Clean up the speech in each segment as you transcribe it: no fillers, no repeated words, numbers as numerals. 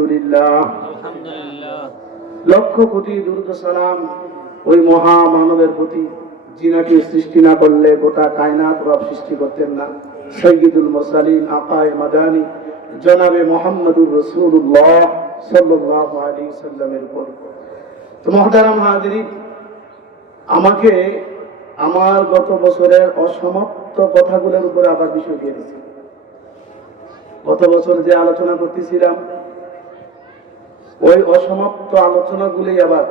আলহামদুলিল্লাহ। লক্ষ কোটি দুরূদ সালাম ওই মহা মানবের প্রতি যিনাকে সৃষ্টি না করলে গোটা কায়নাত রব সৃষ্টি করতেন না, সাইয়্যিদুল মুরসালিন আকায়ে মাদানী জনাবে মুহাম্মদুর রাসূলুল্লাহ সাল্লাল্লাহু আলাইহি সাল্লামের উপর। তো মুহতারাম হাজিরিন, আমাকে আমার গত বছরের অসমাপ্ত কথাগুলোর উপরে আবার বিষয় দিয়ে দিয়েছে। গত বছর যে আলোচনা করতেছিলাম ওই অসমাপ্ত আলোচনাগুলি আবার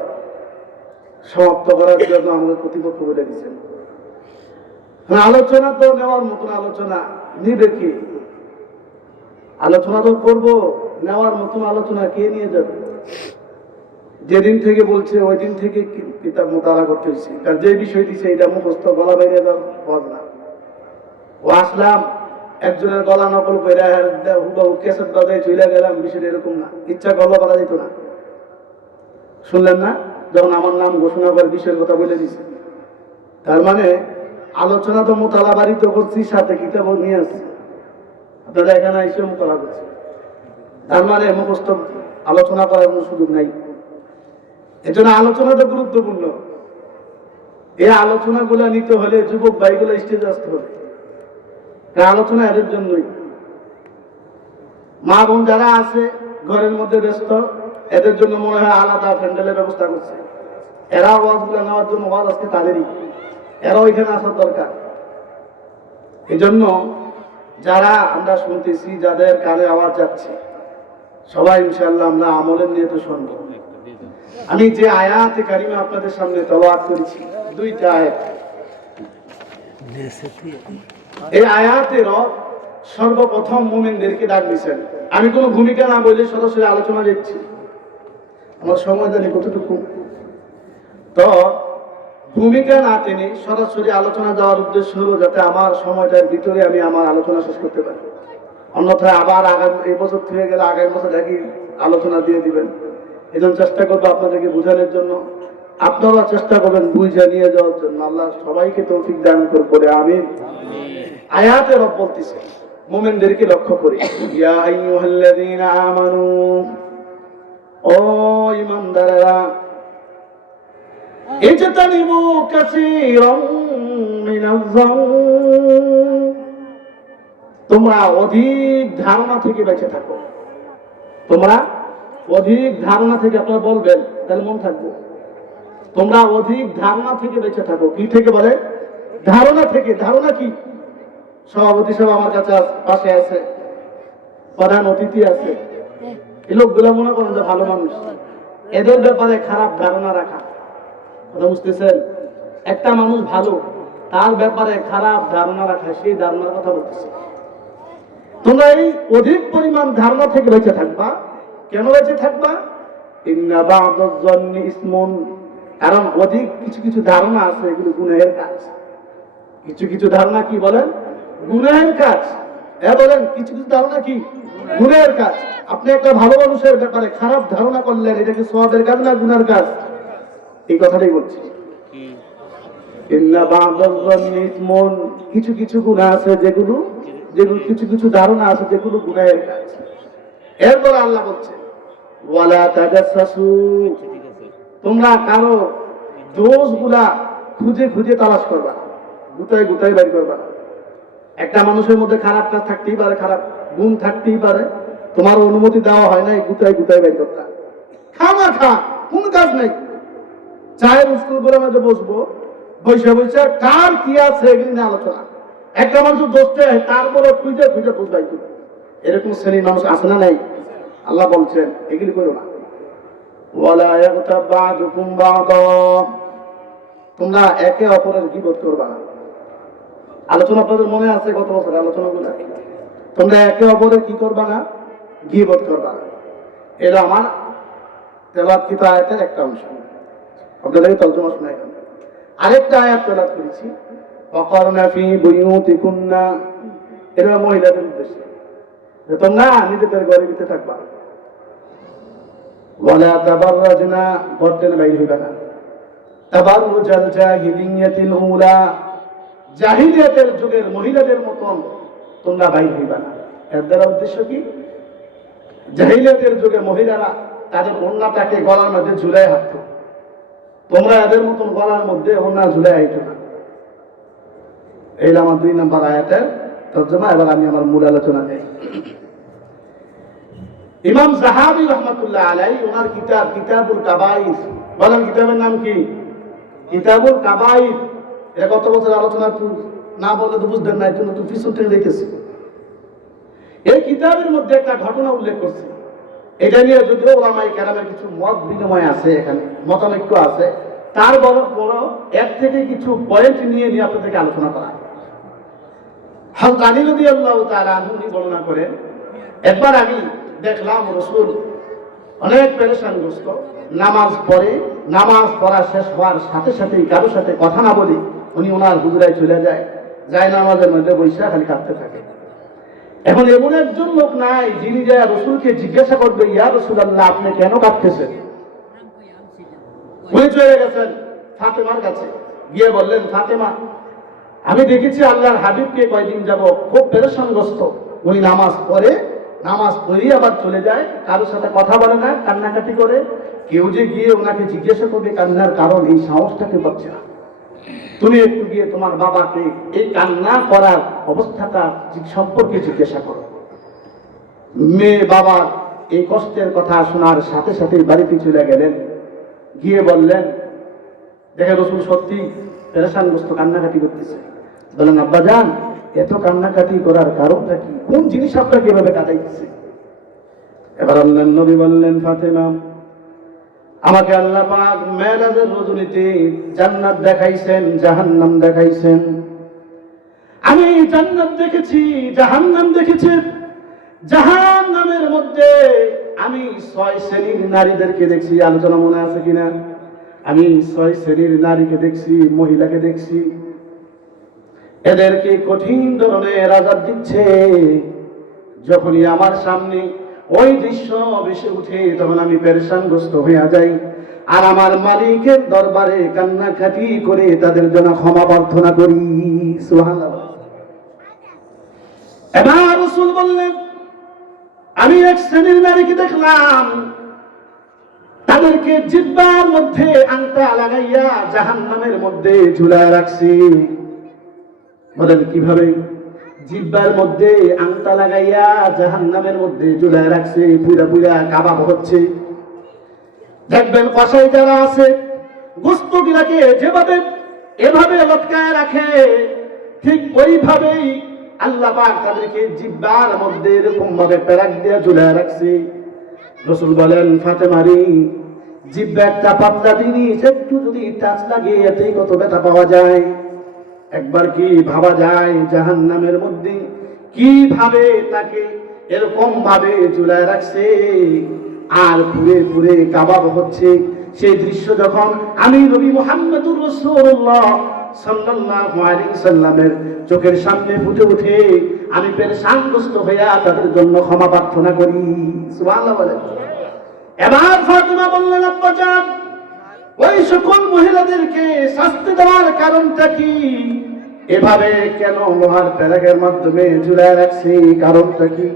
সমাপ্ত করার জন্য আমাকে কর্তৃপক্ষ বলে দিচ্ছেন। আলোচনা তো নেওয়ার মতন আলোচনা নিবে কি? আলোচনা তো করবো, নেওয়ার মতন আলোচনা কে নিয়ে যাবে? যেদিন থেকে বলছে ওই দিন থেকে কিতাব মোতালা করতে হয়েছে, কারণ যে বিষয় দিচ্ছে এটা মুখস্থ গলা বেরিয়ে যাওয়ার পথ না। ও আসলাম একজনের গলা নকল করে হুবাহু ক্যাসেট বাজায় চলে গেলাম, বিষয়টা এরকম না। ইচ্ছা গলা বলা যেত না। শুনলেন না যখন আমার নাম ঘোষণা করে বিষয়ের কথা বলে দিছে? তার মানে আলোচনা তো মোতালা বাড়িতে করছি, সাথে কিতাব নিয়ে আসছি, আপনারা এখানে এসে মোতালা করছি। তার মানে মুখস্থ আলোচনা করার কোনো সুযোগ নাই। এজন্য আলোচনাটা গুরুত্বপূর্ণ। এই আলোচনাগুলো নিতে হলে যুবক ভাইগুলো স্টেজে আসতে হবে। আলোচনা এদের জন্যই। মা বোন যারা আছে ঘরের মধ্যে ব্যস্ত, এদের জন্য মনে হয় আলাদা প্যান্ডেলের ব্যবস্থা করছে। এরা ওয়াজগুলো নেওয়ার জন্য ওয়াজ আজকে তাদেরই, এরাও এখানে আসার দরকার। এই জন্য যারা আমরা শুনতেছি, যাদের কানে আওয়াজ যাচ্ছে, সবাই ইনশাআল্লাহ আমরা আমলের নিয়ে তো শুনবো। আমি যে আয়াতে কারিমা আপনাদের সামনে তেলাওয়াত করেছি, দুইটা আয়াত। এই আয়াতের সর্বপ্রথম মুমিনদেরকে ডাক দিয়েছেন। আমি কোনো ভূমিকা না বলে সরাসরি আলোচনা দিচ্ছি, আমার সময় জানি কতটুকু। তো ভূমিকা না টেনে সরাসরি আলোচনা যাওয়ার উদ্দেশ্য হলো যাতে আমার সময়টার ভিতরে আমি আমার আলোচনা শেষ করতে পারি। অন্যথায় আবার আগামী এই বছর থেকে গেলে আগামী বছর একই আলোচনা দিয়ে দিবেন। এই জন্য চেষ্টা করবো আপনাদেরকে বোঝানোর জন্য, আপনারা চেষ্টা করবেন বুঝে নিয়ে যাওয়ার জন্য। আল্লাহ সবাইকে তৌফিক দান করে, আমিন। আয়াতে রব বলতেছে মুমিনদেরকে লক্ষ্য করে, ইয়া আইয়ুহাল্লাযীনা আমানু, ও ঈমানদারেরা, ইজতানিবু কাসীরাম মিনাজ-যন্ন, তোমরা অধিক ধারণা থেকে বেঁচে থাকো। তোমরা অধিক ধারণা থেকে, আপনারা বলবেন তাহলে মন থাকবো। তোমরা অধিক ধারণা থেকে বেঁচে থাকো। কি থেকে বলে? ধারণা থেকে। ধারণা কি? সভাপতি সাহেব আমার কাছে পাশে আছে, প্রধান অতিথি আছে, এই লোকগুলো মনে করেন যে ভালো মানুষ, এদের ব্যাপারে খারাপ ধারণা রাখা। কথা বুঝতেছেন? একটা মানুষ ভালো, তার ব্যাপারে খারাপ ধারণা রাখা, সেই ধারণার কথা বলতেছে। তোমরা এই অধিক পরিমাণ ধারণা থেকে বেঁচে থাকবা। কেন বেঁচে থাকবা? ইন্না বা'দায-যন্নি ইসমুন, কারণ অধিক কিছু কিছু ধারণা আছে, এগুলো গুনাহের কাজ। কিছু কিছু ধারণা কি বলেন? গুনাহের কাজ। বলেন কিছু কিছু ধারণা কি? গুনাহের কাজ। আপনি একটা ভালো মানুষের ব্যাপারে খারাপ ধারণা করলেন, এটা কি সওয়াবের কাজ না গুনাহের কাজ? এই কথাটাই বলছি। ইন্না বা'দায-যন্নি ইসমুন, কিছু কিছু গুনাহ আছে যেগুলো কিছু কিছু ধারণা আছে যেগুলো গুনাহের কাজ। এরপর আল্লাহ বলছে ওয়ালা তাজাসসু, তোমরা কারো দোষগুলা খুঁজে খুঁজে তালাশ করবা, গুতায় গুতায় বের করবা। একটা মানুষের মধ্যে খারাপ কাজ থাকতেই পারে, খারাপ গুণ থাকতেই পারে, তোমার অনুমতি দেওয়া হয় না গুতায় গুতায় বের করতে। খামাখা কোন কাজ নেই, চায়ের স্কুল করে মধ্যে বসবো, বসে বসে কার কি আছে এগুলি নিয়ে আলোচনা। একটা মানুষের দোষটা তারপরে খুঁজে খুঁজে বুঝবাই, এরকম শ্রেণীর মানুষ আছে না নাই? আল্লাহ বলছেন এগুলি করো না। ওয়ালা ইয়াগতাব বা'দুকুম বা'দা, তোমরা একে অপরের গীবত করবা না। আলোচনা আপনাদের মনে আছে গত বছর আলোচনাগুলো? তোমরা একে অপরের কি করবা না? গীবত করবা না। এটা আমার তেলাওয়াতকৃত আয়াতের একটা অংশ, আপনাদেরকে তর্জমা শোনাই। আরেকটা আয়াত তেলাওয়াত করেছি, ওয়াকারনা ফি বুয়ুতিকুন্না, এটা মহিলাদের উদ্দেশ্যে। তোমরা নিজেদের ঘরের ভিতরে থাকবা। ওয়ালা তাবাররাজনা, ঘর থেকে বাইরে হইবা না। তাবাররুজাল জাহিলিয়াতিল উলা, জাহিলিয়াতের যুগের মহিলাদের মতন তোমরা বাইরে হইবা না। এর দ্বারা উদ্দেশ্য কি? জাহিলিয়াতের যুগে মহিলারা তাদের ওড়নাটাকে গলার মধ্যে ঝুলাই হাঁটত। তোমরা এদের মতন গলার মধ্যে ওড়না ঝুলাই আইতো না। এই আমার 2 নম্বর আয়াতের তর্জমা। এবার আমি আমার মূল আলোচনা যাই। ইমাম যাহাবী রাহমাতুল্লাহ আলাইহি ওনার কিতাব কিতাবুল কাবাইর, বলেন কিতাবের নাম কি? কিতাবুল কাবাইর। এটা কত বছর আলোচনা না বললে তো বুঝবেন না, একটু নতুন পিছন থেকে দেখতেছি। এই কিতাবের মধ্যে একটা ঘটনা উল্লেখ করছে। এটা নিয়ে যদিও ওলামায়ে কেরামের কিছু মত বিনিময় আছে, এখানে মতানৈক্য আছে, তার বড় এর থেকে কিছু পয়েন্ট নিয়ে আপনাদেরকে আলোচনা করা। হযরত আলী রাদিয়াল্লাহু তাআলা আনহু বর্ণনা করেন, একবার আমি দেখলাম রাসূল অনেক পেরেশানগ্রস্ত, নামাজ পড়ে, নামাজ পড়া শেষ হওয়ার সাথে সাথেই কারোর সাথে কথা না বলে উনি ওনার হুজরায় চলে যায় নামাজের মধ্যে বসে খালি কাঁদতে থাকে। এখন এমন একজন লোক নাই যিনি যায় রাসূলকে জিজ্ঞাসা করবে, ইয়া রাসূলুল্লাহ আপনি কেন কাঁদতেছেন? উনি চলে গেছেন ফাতেমার কাছে, গিয়ে বললেন, ফাতেমা আমি দেখেছি আল্লাহর হাবিবকে কয়েকদিন যাব খুব পেরেশানগ্রস্ত, উনি নামাজ পড়ে, নামাজ পড়িয়ে আবার চলে যায়, কারোর সাথে কথা বলে না, কান্নাকাটি করে। কেউ যে গিয়ে ওনাকে জিজ্ঞাসা করবে কান্নার কারণ, এই সাহসটাকে পাচ্ছে না। তুমি একটু গিয়ে তোমার বাবাকে এই কান্না করার অবস্থাটা সম্পর্কে জিজ্ঞাসা করো। মেয়ে বাবার এই কষ্টের কথা শোনার সাথে সাথে বাড়িতে চলে গেলেন, গিয়ে বললেন, দেখে রাসূল সত্যি পেরেশানগ্রস্ত, কান্নাকাটি করতেছে। বলেন, আব্বা জান এত কান্নাকাটি করার কারণটা কি? কোন জিনিস আপনাকে এভাবে কাটাইতেছে? এবার আল্লাহর নবী বললেন, ফাতেমা আমাকে আল্লাহ পাক মেরাজের রজনীতে জান্নাত দেখাইছেন, জাহান্নাম দেখাইছেন। আমি জান্নাত দেখেছি, জাহান্নাম দেখেছি। জাহান্নামের মধ্যে আমি 6 শ্রেণীর নারীদেরকে দেখছি। আলোচনা মনে আছে কিনা? আমি 6 শ্রেণীর নারীকে দেখছি, মহিলাকে দেখছি। এদেরকে কঠিন ধরনের আযাব দিচ্ছে। যখনই আমার সামনে ওই দৃশ্য ভেসে উঠে তখন আমি পেরেশানগ্রস্ত হয়ে যাই, আর আমার মালিকের দরবারে কান্নাকাটি করে তাদের জন্য ক্ষমা প্রার্থনা করি। সুবহানাল্লাহ। এবার রাসূল বললেন, আমি 1 শ্রেণীর নারীকে দেখলাম, তাদেরকে জিহ্বার মধ্যে আংটা লাগাইয়া জাহান্নামের মধ্যে ঝুলায় রাখছি। বলেন কিভাবে? জিহ্বার মধ্যে আংটা লাগাইয়া জাহান্নামের মধ্যে ঝুলায় রাখছে, পুরা পুরা কাবাব হচ্ছে। দেখবেন কসাই যারা আছে গোশত গিলাকে যেভাবে এভাবে লটকায় রাখে, ঠিক ওইভাবেই আল্লাহ পাক তাদেরকে জিহ্বার মধ্যে এরকম ভাবে পেরাক দিয়ে ঝুলায় রাখছে। রাসূল বলেন, ফাতেমারি জিহ্বা একটা পাতলা জিনিস, একটু যদি টাচ লাগে এতেই কত ব্যথা পাওয়া যায়। একবার কি ভাবা যায় জাহান্নামের মধ্যে কিভাবে তাকে এরকম ভাবে ঝুলায় রাখছে, আর পুরে পুরে কাবাব হচ্ছে। সেই দৃশ্য যখন আমি নবী মুহাম্মদুর রাসূলুল্লাহ সাল্লাল্লাহু আলাইহি সাল্লামের চোখের সামনে ফুটে ওঠে, আমি পেরেশানগ্রস্ত হইয়া তাদের জন্য ক্ষমা প্রার্থনা করি। সুবহানাল্লাহ বলে। এবার ফাতেমা বললেন, আব্বা জান ওই সকল মহিলাদেরকে শাস্তি দেওয়ার কারণটা কি? এভাবে কেন লোহার পেরেকের মাধ্যমে ঝুলায় রাখছে, কারণটা কি?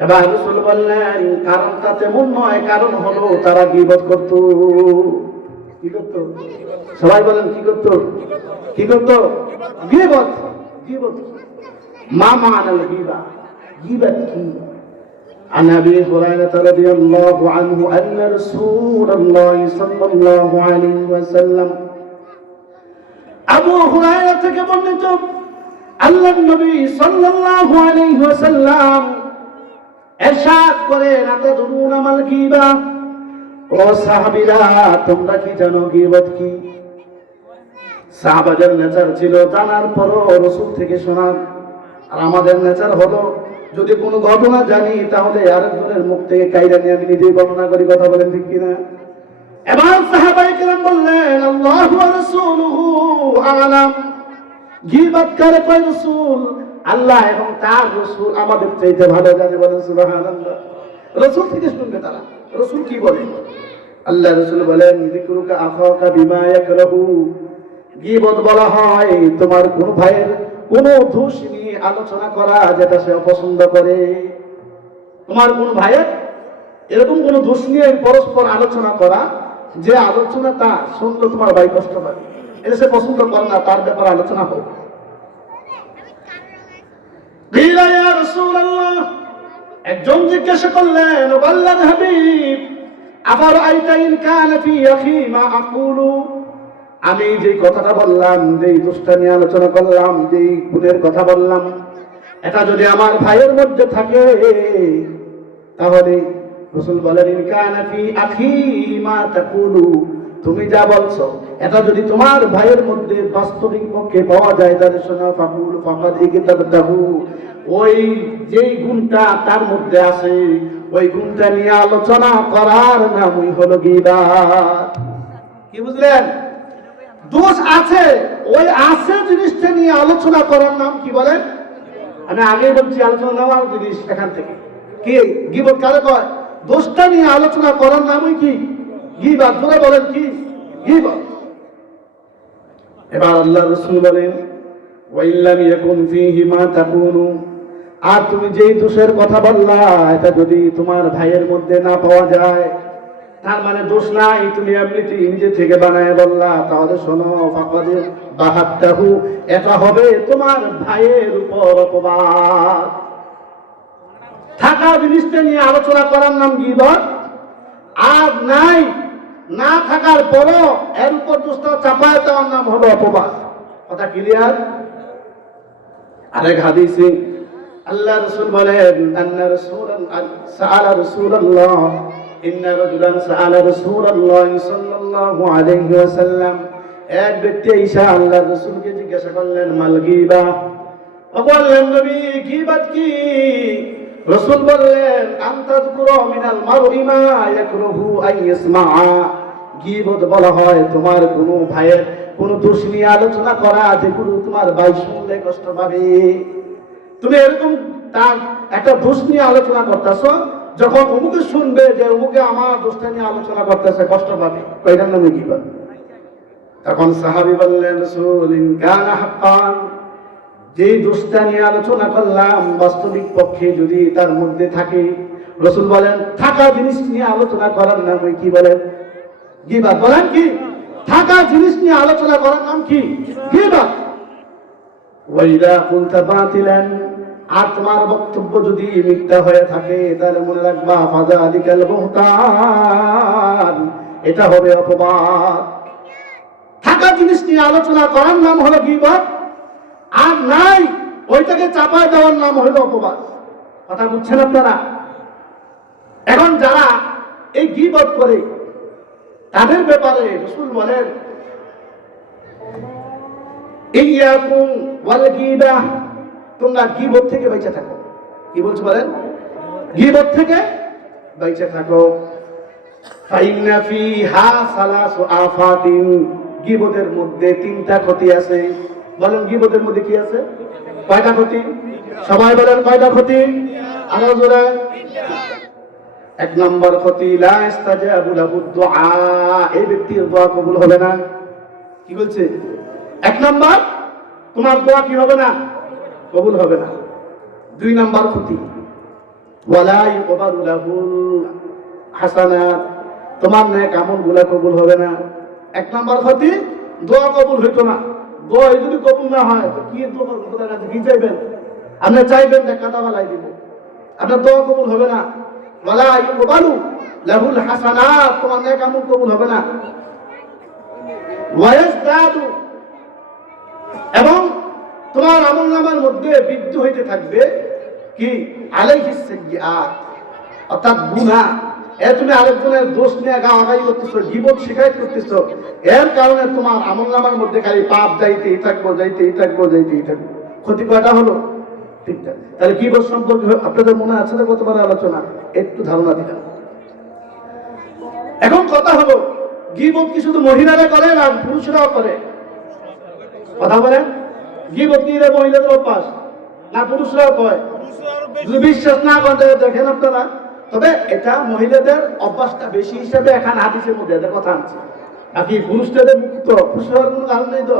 এবার রাসূল বললেন, কারণটা তেমন নয়, কারণ হলো তারা গীবত করত। কি করত? সবাই বলেন কি করত? কি করত? গীবত। গীবত মা মানাল গীবা, গীবত কি? عن أبي هريرة رضي الله عنه أن رسول الله صلى الله عليه وسلم আবু হুরায়রা থেকে বর্ণিত, আল্লাহর নবী সাল্লাল্লাহু আলাইহি ওয়াসাল্লাম ইরশাদ করেন, আতাদুরুনা মাল গীবা, ও সাহাবীরা তোমরা কি জানো গীবত কি? সাহাবাদের নেচার ছিল জানার পরও রাসূল থেকে শোনার, আর আমাদের নেচার হলো যদি কোনো ঘটনা জানি তাহলে আরেকজনের মুখ থেকে কাইরা নিয়ে আমি নিজেই বর্ণনা করি। কথা বলেন ঠিক কিনা? এবার সাহাবায়ে কেরাম বললেন, আল্লাহু ওয়া রাসূলুহু আ'লাম। গীবত করে কয় রাসূল, আল্লাহ এবং তার রাসূল আমাদের চাইতে ভালো জানে। বলেন সুবহানাল্লাহ। রাসূল থেকে শুনবে তারা, রাসূল কি বলে? আল্লাহ রাসূল বলেন, যিকরুকা আখাকা বিমা ইয়াকরাহু। গীবত বলা হয় তোমার কোন ভাইয়ের কোন দোষ নিয়ে আলোচনা করা যেটা সে অপছন্দ করে। তোমার কোন ভাইয়ের এরকম কোন দোষ নিয়ে পরস্পর আলোচনা করা, যে আলোচনাটা শুনলে তোমার ভাই কষ্ট পাবে, এটা সে পছন্দ করে না, তার ব্যাপারে আলোচনা হোক। একজন জিজ্ঞাসা করলেন, ও আল্লাহর হাবিব, আবার আইতাইন কান ফি আখি মা আকুলু, আমি যে কথাটা বললাম, যেই দোষটা নিয়ে আলোচনা করলাম, যেই গুণের কথা বললাম, এটা যদি আমার ভাইয়ের মধ্যে থাকে, তাহলে রাসূল বলেন, ইন কানা ফি আখি মা তাকুলু, তুমি যা বলছো এটা যদি তোমার ভাইয়ের মধ্যে বাস্তবিক পক্ষে পাওয়া যায়, তাহলে শোনা ফাকুল ফাকাদ ইকিতাবতাহু, ওই যেই গুণটা তার মধ্যে আছে, ওই গুণটা নিয়ে আলোচনা করার নামই হলো গীবাত। কি বুঝলেন? দোষ আছে, ওই আছে জিনিসটা নিয়ে আলোচনা করার নাম কি বলেন? আমি আগে বলছি আলোচনা নেওয়ার জিনিস এখান থেকে কি গীবত কারে কয়? দোষটা নিয়ে আলোচনা করার নামই কি গীবত। তোরা বলেন কি গীবত? এবার আল্লাহ রাসূল বলেন, ওয়াইল্লাম ইয়াকুন ফীহি মা তাকুনু, আর তুমি যেই দোষের কথা বললা, এটা যদি তোমার ভাইয়ের মধ্যে না পাওয়া যায়, তার মানে দোষ নাই, তুমি এমনিতে নিজে থেকে বানায় বললা, তাহলে শোনো ফাকাদ বাহাত্তাহু, এটা হবে তোমার ভাইয়ের উপর অপবাদ। থাকা জিনিসটা নিয়ে আলোচনা করার নাম গীবত, আর নাই না থাকার পরও এর উপর দোষটা চাপায় দেওয়ার নাম হলো অপবাদ। কথা ক্লিয়ার? আরেক হাদিসে আল্লাহ রাসূল বলেন, আন্না রাসূলান সাআলা রাসূলুল্লাহ, ইন্না রাজুলান সাআলা রাসূলুল্লাহ সাল্লাল্লাহু আলাইহি ওয়াসাল্লাম, এক ব্যক্তি ঈসা আল্লাহর রাসূলকে জিজ্ঞাসা করলেন, মাল গীবা, বললেন নবী গীবত কি? রাসূল বললেন, আনতাযকুরু মিনাল মারই মা ইয়াকরুহু আন ইয়াসমাআ, গীবত বলা হয় তোমার কোনো ভাইয়ের কোনো দোষ নিয়ে আলোচনা করা, যেগুলো তোমার ভাই শুনলে কষ্ট পাবে। তুমি এরকম তার একটা দোষ নিয়ে আলোচনা করতেছো, যখন অমুকে শুনবে যে অমুকে আমার দোষটা নিয়ে আলোচনা করতেছে, কষ্ট পাবে, এটার নামে গীবত। তখন সাহাবী বললেন, রাসূল ইন কানা হাক্কান, যেই দোষটা নিয়ে আলোচনা করলাম বাস্তবিক পক্ষে যদি তার মধ্যে থাকে, রাসূল বলেন থাকা জিনিস নিয়ে আলোচনা করার নাম কি বলেন? গীবত। বলেন কি? থাকা জিনিস নিয়ে আলোচনা করার নাম কি? গীবত। ওয়াইদা কুনতা বাতিলান, আর তোমার বক্তব্য যদি মিথ্যা হয়ে থাকে, তাহলে মনে রাখবা ফাযালিকাল বুহতান, এটা হবে অপবাদ। থাকা জিনিস নিয়ে আলোচনা করার নাম হলো গীবত, আর নাই ওইটাকে চাপায় দেওয়ার নাম হলো অপবাদ। কথা বুঝছেন আপনারা? এখন যারা এই গীবত করে, তাদের ব্যাপারে রাসূল বলেন, ইয়াকুম ওয়াল গীবা, তোমরা গীবত থেকে বেঁচে থাকো। কি বলছে বলেন? গীবত থেকে বেঁচে থাকো। ফাইন্না ফিহা সালাসু আফাতিন, গীবতের মধ্যে তিনটা ক্ষতি আছে। বলেন গীবতের মধ্যে কি আছে? কয়টা ক্ষতি? সবাই বলেন কয়টা ক্ষতি? আরো জোরে। এক নম্বর ক্ষতি, লা ইস্তাজাবু লাহু দুআ, এই ব্যক্তির দোয়া কবুল হবে না। কি বলছে? এক নম্বর, তোমার দোয়া কি হবে না? কবুল হবে না। দুই নম্বর ক্ষতি, ওয়ালা ইউকবালু লাহুল হাসানাত, তোমার নেক আমলগুলো কবুল হবে না। এক নম্বর ক্ষতি, দোয়া কবুল হইতো না। দোয়া যদি কবুল না হয় তো কি দোয়া করবেন? কি চাইবেন? আপনি চাইবেন যে কাটা বালাই দিব, আপনার দোয়া কবুল হবে না। ওয়ালা ইউকবালু লাহুল হাসানাত, তোমার নেক আমল কবুল হবে না। ওয়ায়াজদাদু, এবং তোমার আমলনামার মধ্যে বৃদ্ধি হইতে থাকবে কি? আলাইহিস সাইয়্যাত, অর্থাৎ গুনাহ। তুমি আরেকজনের দোষ নিয়ে গাওয়াগাই করতেছো, গীবত শিকায়ত করতেছো, এর কারণে তোমার আমলনামার মধ্যে খালি পাপ যাইতেই থাকবো, যাইতেই থাকবো, যাইতেই থাকবো। ক্ষতি কয়টা হলো? তিনটা। তাহলে গীবত সম্পর্কে আপনাদের মনে আছে না কতবার আলোচনা? একটু ধারণা দিলাম। এখন কথা হলো, গীবত কি শুধু মহিলারা করে না পুরুষরাও করে? কথা বলেন, গীবত কি মহিলাদের অভ্যাস না পুরুষরাও করে? যদি বিশ্বাস না করেন দেখেন আপনারা। তবে এটা মহিলাদের অভ্যাসটা বেশি হিসেবে এখানে হাদিসের মধ্যে এটা কথা আনছে। বাকি পুরুষদের মুক্ত, খুশি হওয়ার কোনো কারণ নেই। তো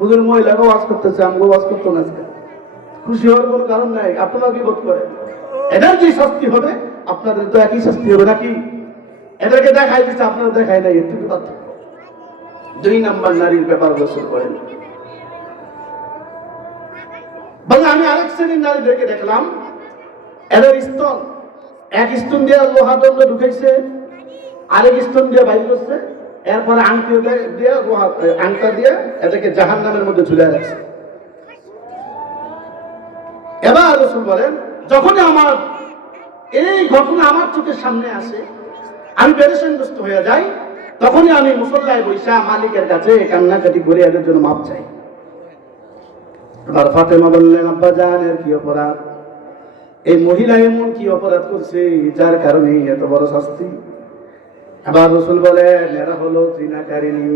হুজুর মহিলাকে ওয়াজ করতেছে, আমাকে ওয়াজ করতো না, খুশি হওয়ার কোনো কারণ নাই। আপনারা গীবত করেন, এদের যে শাস্তি হবে আপনাদের তো একই শাস্তি হবে নাকি? এদেরকে দেখাই দিচ্ছে, আপনারা দেখাই নাই, একটু পার্থক্য। 2 নাম্বার নারীর ব্যাপার গোসল করেন। বলে আমি আরেক শ্রেণীর নারীদেরকে দেখলাম, এদের স্তন এক স্তন দিয়ে লোহা দণ্ড ঢুকাইছে, আরেক স্তন দিয়ে বাইর করছে, এরপরে আংটি দিয়ে লোহা আংটা দিয়ে এটাকে জাহান্নামের মধ্যে ঝুলে রাখছে। এবার রাসূল বলেন, যখনই আমার এই ঘটনা আমার চোখের সামনে আসে আমি পেরেশানগ্রস্ত হয়ে যাই, তখনই আমি মুসল্লায় বৈশা মালিকের কাছে কান্নাকাটি করে এদের জন্য মাপ চাই। এবার ফাতেমা বললেন, আব্বা জান এর কি অপরাধ? এই মহিলা এমন কি অপরাধ করছে যার কারণে এত বড় শাস্তি? আবার রাসূল বলেন, এরা হলো জিনাকারিনী,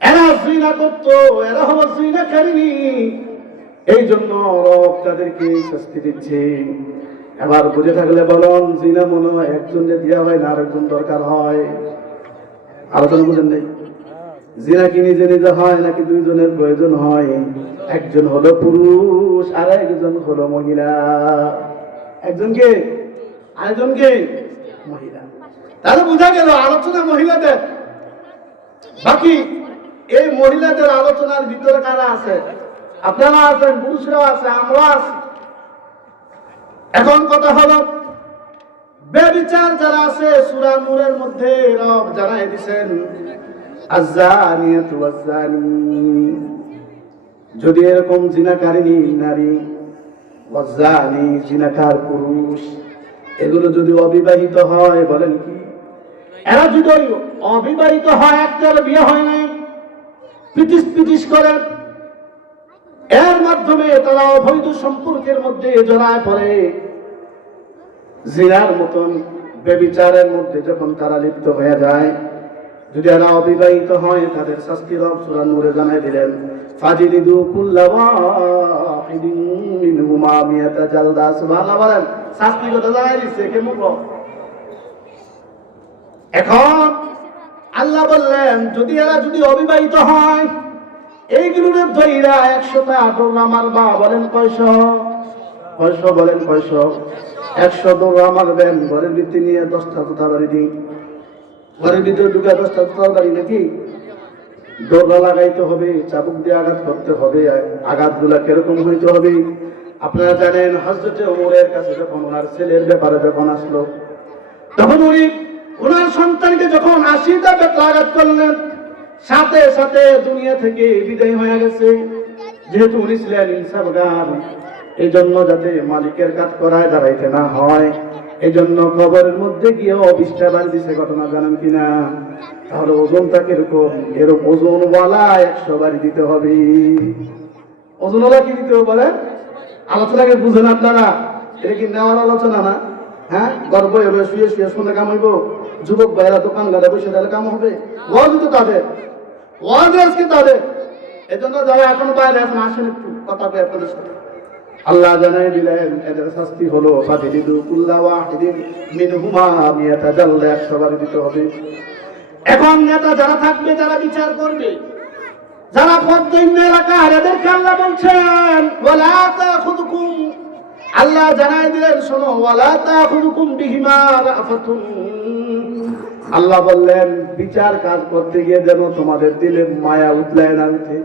এরা জিনা করত, এরা হলো জিনাকারিনী, এই জন্য রব তাদেরকে শাস্তি দিচ্ছে। এবার বুঝে থাকলে বলুন, জিনা মনে হয় একজনে দেওয়া হয় না, আরেকজন দরকার হয়। আলোচনা বুঝেন নেই? জিনা কি নিজে নিজে হয় নাকি 2 জনের প্রয়োজন হয়? একজন হলো পুরুষ আর একজন হলো মহিলা। একজনকে আরেকজনকে মহিলা। তাহলে বোঝা গেল আলোচনা মহিলাদের। বাকি এই মহিলাদের আলোচনার ভিতরে কারা আছে? আপনারা আছেন, পুরুষরাও আছে, আমরা আছি। এখন কথা হলো, ব্যভিচার যারা আছে সূরা নূরের মধ্যে রব জানাই দিবেন, আয-যানিয়াতু ওয়াজ-যানি, যদি এরকম জিনাকারিনী নারী, ওয়াজ-যানি জিনাকার পুরুষ, এগুলো যদি অবিবাহিত হয়, বলেন কি, এরা যদি অবিবাহিত হয়, একটার বিয়ে হয় নাই, পিটিস করে, এর মাধ্যমে তারা অবৈধ সম্পর্কের মধ্যে জড়ায় পড়ে, জিনার মতন ব্যভিচারের মধ্যে যখন তারা লিপ্ত হয়ে যায়, যদি এরা অবিবাহিত হয় তাদের শাস্তি রব সূরা নূরে জানাই দিলেন, ফাজিলিদু কুল্লা ওয়াহিদিন মিনহুমা মিয়াতা জালদা। সুবহানাল্লাহ বলেন, শাস্তি কথা জানাই দিচ্ছে কে মুখ। এখন আল্লাহ বললেন, যদি এরা অবিবাহিত হয়, এইগুলোর ধইরা 100টা দৌড়া মারবা। বলেন কয়শো? বলেন কয়শো? 100 দৌড়া মারবেন। ঘরের ভিতরে নিয়ে 10টা জুতা বাড়ি দিই, ঘরের ভিতরে ঢুকে 10টা জুতা বাড়ি নাকি? দৌড়া লাগাইতে হবে, চাবুক দিয়ে আঘাত করতে হবে। আঘাতগুলা কিরকম হইতে হবে? আপনারা জানেন, হযরতে ওমরের কাছে যখন ওনার ছেলের ব্যাপারে যখন আসলো, তখন উনি ওনার সন্তানকে যখন 80টা আঘাত করলেন, সাথে সাথে দুনিয়া থেকে বিদায় হয়ে গেছে। যেহেতু উনি ছিলেন ইনসাফগার, এই জন্য যাতে মালিকের কাজ করায় দাঁড়াইতে না হয়, এই জন্য কবরের মধ্যে গিয়ে 20টা বাড়ি দিছে। ঘটনা জানেন কিনা? তাহলে ওজনটা কিরকম? এরকম ওজনওয়ালা 100 বাড়ি দিতে হবে। ওজনওয়ালা কি দিতে হবে বলেন? আলোচনাকে বুঝেন আপনারা? এটা কি নেওয়ার আলোচনা না? হ্যাঁ, গর্ব হবে, শুয়ে শুয়ে শুনে কাম হইব। যুবক ভাইরা দোকান ঘাটে বসে তাহলে কাম হবে? ওয়াজ তো তাদের, ওয়াজ আজকে তাদের। এজন্য যারা এখন বাইরে এখন আসেন, একটু কথা কয়ে আপনাদের সাথে। আল্লাহ জানাই দিলেন, এদের শাস্তি হলো ফাজিলিদু কুল্লা ওয়াহিদিন মিনহুমা মিয়াতা জালদা, 100 বাড়ি দিতে হবে। এখন নেতা যারা থাকবে, যারা বিচার করবে, যারা পদ্মহীন এলাকার, এদেরকে আল্লাহ বলছেন, ওয়ালা তাখুযুকুম, আল্লাহ জানাই দিলেন, শোনো, ওয়ালা তাখুযুকুম বিহিমা রাফাতুন, আল্লাহ বললেন বিচার কাজ করতে গিয়ে যেন তোমাদের দিলে মায়া উতলায় না উঠে।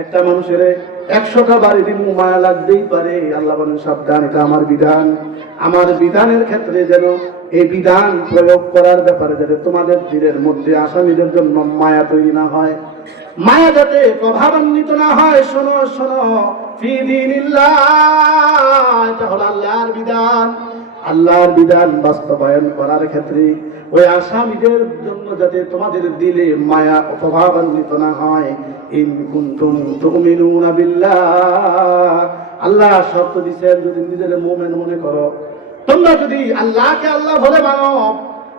একটা মানুষের 100টা বাড়ি দিন মায়া লাগতেই পারে। আল্লাহ বলেন সাবধান, এটা আমার বিধান। আমার বিধানের ক্ষেত্রে যেন এই বিধান প্রয়োগ করার ব্যাপারে যাতে তোমাদের দিলের মধ্যে আসামিদের জন্য মায়া তৈরি না হয়, মায়া যাতে প্রভাবান্বিত না হয়। শোনো শোনো, ফি দীনিল্লাহ, এটা হলো আল্লাহর বিধান। আল্লাহর বিধান বাস্তবায়ন করার ক্ষেত্রে ওই আসামিদের জন্য যাতে তোমাদের দিলে মায়া প্রভাবান্বিত না হয়। ইন কুনতুম তুমিনুনা বিল্লাহ, আল্লাহ শর্ত দিয়েছেন, যদি নিজের মুমিন মনে করো, তোমরা যদি আল্লাহকে আল্লাহ বলে মানো,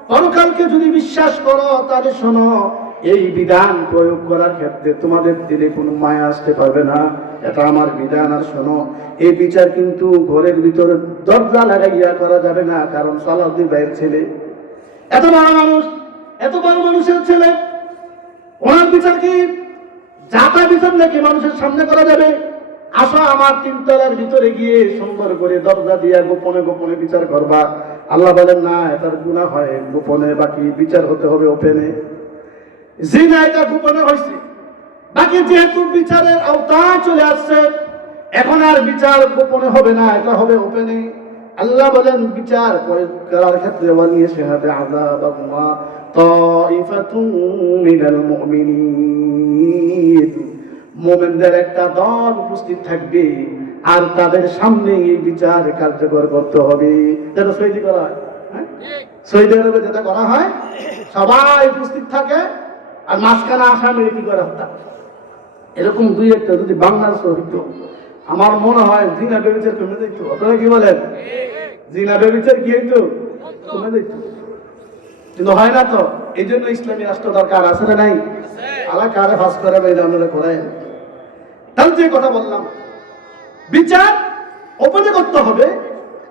পরকালকে যদি বিশ্বাস করো, তাহলে শোনো, এই বিধান প্রয়োগ করার ক্ষেত্রে তোমাদের দিলে কোনো মায়া আসতে পারবে না। এটা আমার বিধান। আর শোনো, এই বিচার কিন্তু ঘরের ভিতরে দরজা লাগাইয়া করা যাবে না, কারণ সালাউদ্দিন ভাইয়ের ছেলে এত বড় মানুষ, এত বড় মানুষের ছেলে, ওনার বিচার কি জাতা বিচার নাকি মানুষের সামনে করা যাবে? আসো আমার তিনতলার ভিতরে গিয়ে সুন্দর করে দরজা দিয়ে গোপনে গোপনে বিচার করবা। আল্লাহ বলেন না, এটার গুনাহ হয় গোপনে, বাকি বিচার হতে হবে ওপেনে। জিনা এটা গোপনে হয়েছে, বাকি যেহেতু বিচারের আওতা চলে আসছে, এখন আর বিচার গোপনে হবে না, এটা হবে ওপেনে। আল্লাহ বলেন বিচার করার ক্ষেত্রে ওয়ালিয়াশহাদু আযাবাহুমা তাইফাতুন মিনাল মুমিনিন, মুমিনদের একটা দল উপস্থিত থাকবে আর তাদের সামনে এই বিচার কার্যকর করতে হবে। যেটা সৌদি করা হয়, সৌদি আরবে যেটা করা হয়, সবাই উপস্থিত থাকে আর মাঝখানে আসামির কি করে হত্যা। এরকম দুই একটা যদি বাংলাদেশ হইতো, আমার মনে হয় জিনা বেবিচার কমে যেত। আপনারা কি বলেন? জিনা বেবিচার কি হইতো? কমে যেত। কিন্তু হয় না তো। এই জন্য ইসলামী রাষ্ট্র দরকার আছে না নাই? আল্লাহ কারে ফাঁস করে বাইরে আমরা করেন। তাহলে যে কথা বললাম, বিচার ওপেনে করতে হবে।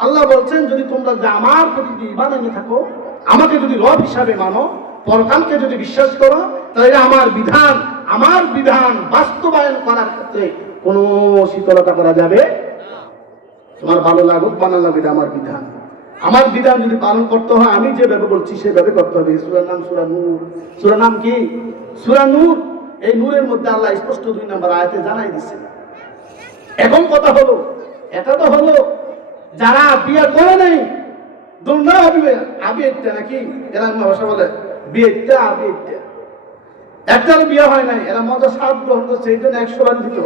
আল্লাহ বলছেন যদি তোমরা আমার প্রতি ঈমান এনে থাকো, আমাকে যদি রব হিসাবে মানো, পরকালকে যদি বিশ্বাস করো, তাহলে আমার বিধান বাস্তবায়ন করার ক্ষেত্রে কোনো শীতলতা করা যাবে। তোমার ভালো লাগুক বা না লাগুক, আমার বিধান, আমার বিধান যদি পালন করতে হয়, আমি যেভাবে বলছি সেভাবে করতে হবে। সূরার নাম সূরা নূর। সূরার নাম কি? সূরা নূর। এই নূরের মধ্যে আল্লাহ স্পষ্ট 2 নম্বর আয়াতে জানাই দিচ্ছে। এখন কথা হলো, এটা তো হলো যারা বিয়ে করে নাই, দুর্না আবিয়েটা নাকি এরা ভাষা বলে, বিয়েটা আবিয়েটা, একটার বিয়ে হয় নাই, এরা মজা স্বাদ গ্রহণ করছে, এই জন্য 100 বার দিত।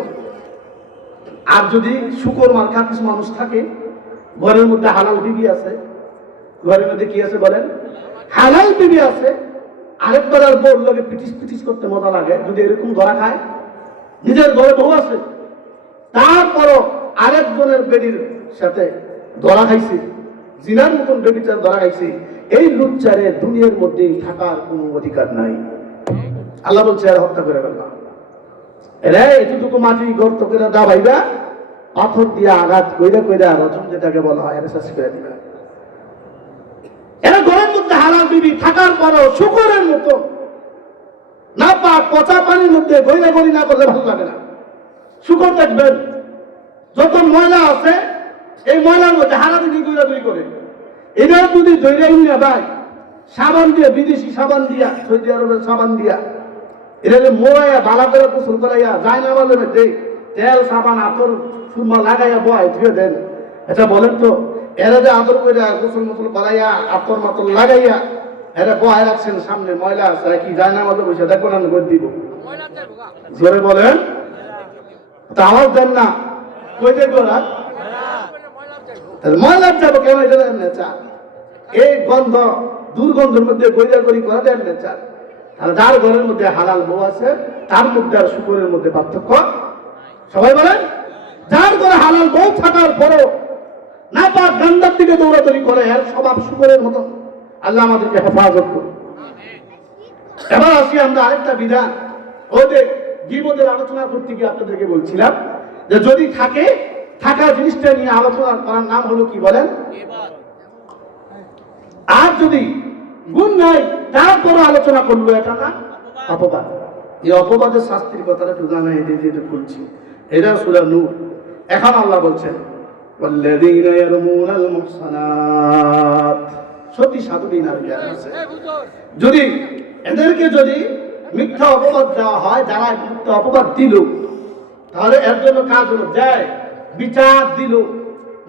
আর যদি শুকর মার্কা কিছু মানুষ থাকে, ঘরের মধ্যে হালাল বিবি আছে, ঘরের মধ্যে কি আছে বলেন? হালাল বিবি আছে, আরেকবার আর বউর লোকে পিটিস পিটিস করতে মজা লাগে, যদি এরকম ধরা খায়, নিজের ঘরে বউ আছে, তারপরও আরেকজনের বেডির সাথে ধরা খাইছে, জিনার মতন বেবিচার ধরা খাইছে, এই লুচ্চারে দুনিয়ার মধ্যে থাকার কোনো অধিকার নাই। আল্লাহ বলছে আর হত্যা করে ফেলবা। এরা এতটুকু মাটি গর্ত করে দাবাইবা, পাথর দিয়ে আঘাত কইরা কইরা রচন যেটাকে বলা হয়, এরা শেষ করে দিবা। এরা ঘরের মধ্যে হালাল বিবি থাকার পরও শুকরের মতো না পাক পচা পানির মধ্যে গইরা গড়ি না করলে ভালো লাগে না। শুকর দেখবেন যত ময়লা আছে, এই ময়লার মধ্যে হালাল বিবি গইরা গড়ি করে, এরা যদি ধৈর্য না ভাই সাবান দিয়ে, বিদেশি সাবান দিয়া, সৌদি আরবের সাবান দিয়া এরা যে মোড়াইয়া বালা করে গোসল করাইয়া যায় না, বলে তেল সাবান আতর সুরমা লাগাইয়া বয় ধুয়ে দেন। এটা বলেন তো, এরা যে আদর করে গোসল মোসল করাইয়া আতর মাতর লাগাইয়া এরা বয় রাখছেন, সামনে ময়লা আছে কি যায় না, আমাদের বসে দেখো না করে দিব, জোরে বলেন, তা আওয়াজ দেন না, কই দেখবো না ময়লার যাবো কেন? এটা দেন না চা, এই গন্ধ দুর্গন্ধের মধ্যে গইরা গড়ি করা দেন না চা। আর যার ঘরের মধ্যে হালাল বউ আছে, তার মধ্যে আর শুকরের মধ্যে পার্থক্য। সবাই বলেন, যার ঘরে হালাল বউ থাকার পরও না পাক গান্ধার দিকে দৌড়াদৌড়ি করে, এর স্বভাব শুকরের মতো। আল্লাহ আমাদেরকে হেফাজত করুন। এবার আসি আমরা আরেকটা বিধান, ওদের গীবতের আলোচনা করতে গিয়ে আপনাদেরকে বলছিলাম যে যদি থাকা জিনিসটা নিয়ে আলোচনা করার নাম হলো কি বলেন? আর যদি গুণ নাই তারপর আলোচনা করলো, এটা না অপবাদ। এই অপবাদের শাস্তির কথাটা একটু জানাই দিয়ে বলছি। এটা সূরা নূর। এখন আল্লাহ বলছেন ওয়াল্লাযীনা ইয়ারমুনাল মুহসানাত, সতী সাধবী নারী যারা আছে, যদি এদেরকে যদি মিথ্যা অপবাদ দেওয়া হয়, যারা মিথ্যা অপবাদ দিল, তাহলে এর জন্য কাজ হলো দেয় বিচার দিল।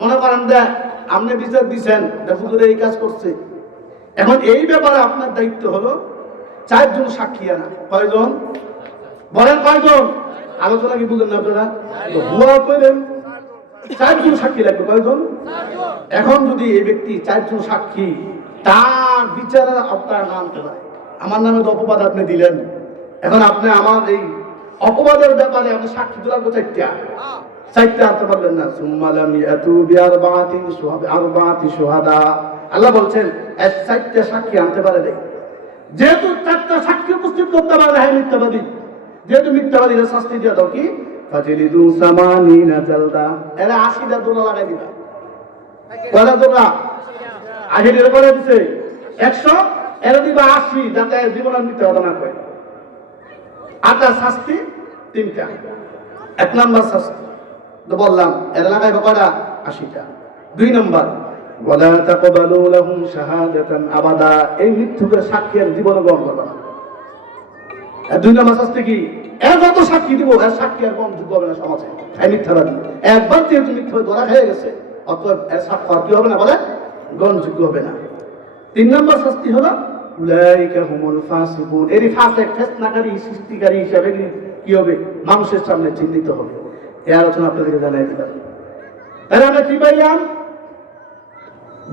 মনে করেন দেয় আপনি বিচার দিচ্ছেন, হুজুরে এই কাজ করছে, এখন এই ব্যাপারে আপনার দায়িত্ব হলো 4 জন সাক্ষী আনা। কয়জন বলেন? কয়জন? আলোচনা কি বুঝলেন না আপনারা? হুয়া কইলেন 4 জন সাক্ষী লাগবে। কয়জন? এখন যদি এই ব্যক্তি 4 জন সাক্ষী তার বিচারের আওতায় না আনতে পারে, আমার নামে তো অপবাদ আপনি দিলেন, এখন আপনি আমার এই অপবাদের ব্যাপারে আপনি সাক্ষী তোলার চারটা আনতে পারলেন না। সুম্মালাম ইয়াতু বিআরবাতি শুহাদা, আল্লাহ বলছেন 4টা সাক্ষী আনতে পারে নাই। যেহেতু 4টা সাক্ষী উপস্থিত করতে পারে না, মিথ্যাবাদী, যেহেতু মিথ্যাবাদীরা শাস্তি দিয়ে দাও কি ফাজিলিদু সামানিনা জালদা, এরা 80টা দোলা লাগাই দিবা। কয়টা দোলা? 80 এর করে দিছে 100, এরা দিবা 80, যাতে জীবন আর মিথ্যা কথা না কয়। আর তার শাস্তি 3টা। 1 নম্বর শাস্তি তো বললাম এর লাগাইবে কয়টা? 80টা। 2 নম্বর, ওয়ালা তাকবালু লাহুম শাহাদাতান আবাদা, এই মৃত্যুকে সাক্ষী আর জীবনে গ্রহণ করবে না। আর 2 নম্বর শাস্তি কি? এর যত সাক্ষী দিব এর সাক্ষী আর গ্রহণযোগ্য হবে না সমাজে। এই মিথ্যাবাদী একবার যেহেতু মিথ্যা ধরা খেয়ে গেছে, অতএব এর সাক্ষ্য আর কি হবে না বলে? গ্রহণযোগ্য হবে না। 3 নম্বর শাস্তি হলো উলাইকা হুমুল ফাসিকুন, এরই ফাসিক ফেতনাকারী সৃষ্টিকারী হিসাবে কি হবে? মানুষের সামনে চিহ্নিত হবে। এই আলোচনা আপনাদেরকে জানাই দিলাম। তাহলে আমরা কি পাইলাম?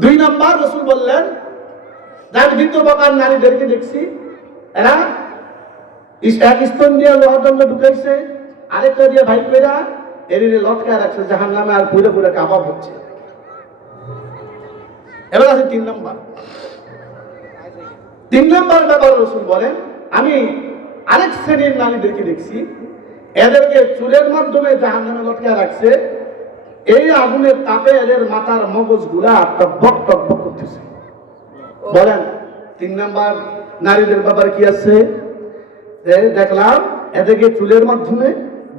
2 নম্বর, রাসূল বললেন যার বিধবাকার নারীদেরকে দেখছি এরা এক স্তন দিয়ে লোহার দণ্ড ঢুকাইছে, আরেকটা দিয়ে ভাই পেরা এর লটকায় রাখছে জাহান্নামে, আর পুরো পুরো কাবাব হচ্ছে। এবার আছে 3 নম্বর। 3 নম্বর ব্যাপারে রাসূল বলেন আমি আরেক শ্রেণীর নারীদেরকে দেখছি, এদেরকে চুলের মাধ্যমে জাহান্নামে লটকায় রাখছে, এই আগুনের তাপে এদের মাথার মগজগুলা টকবক টকবক করতেছে। বলেন 3 নম্বর নারীদের ব্যাপারে কি আছে? দেখলাম এদেরকে চুলের মাধ্যমে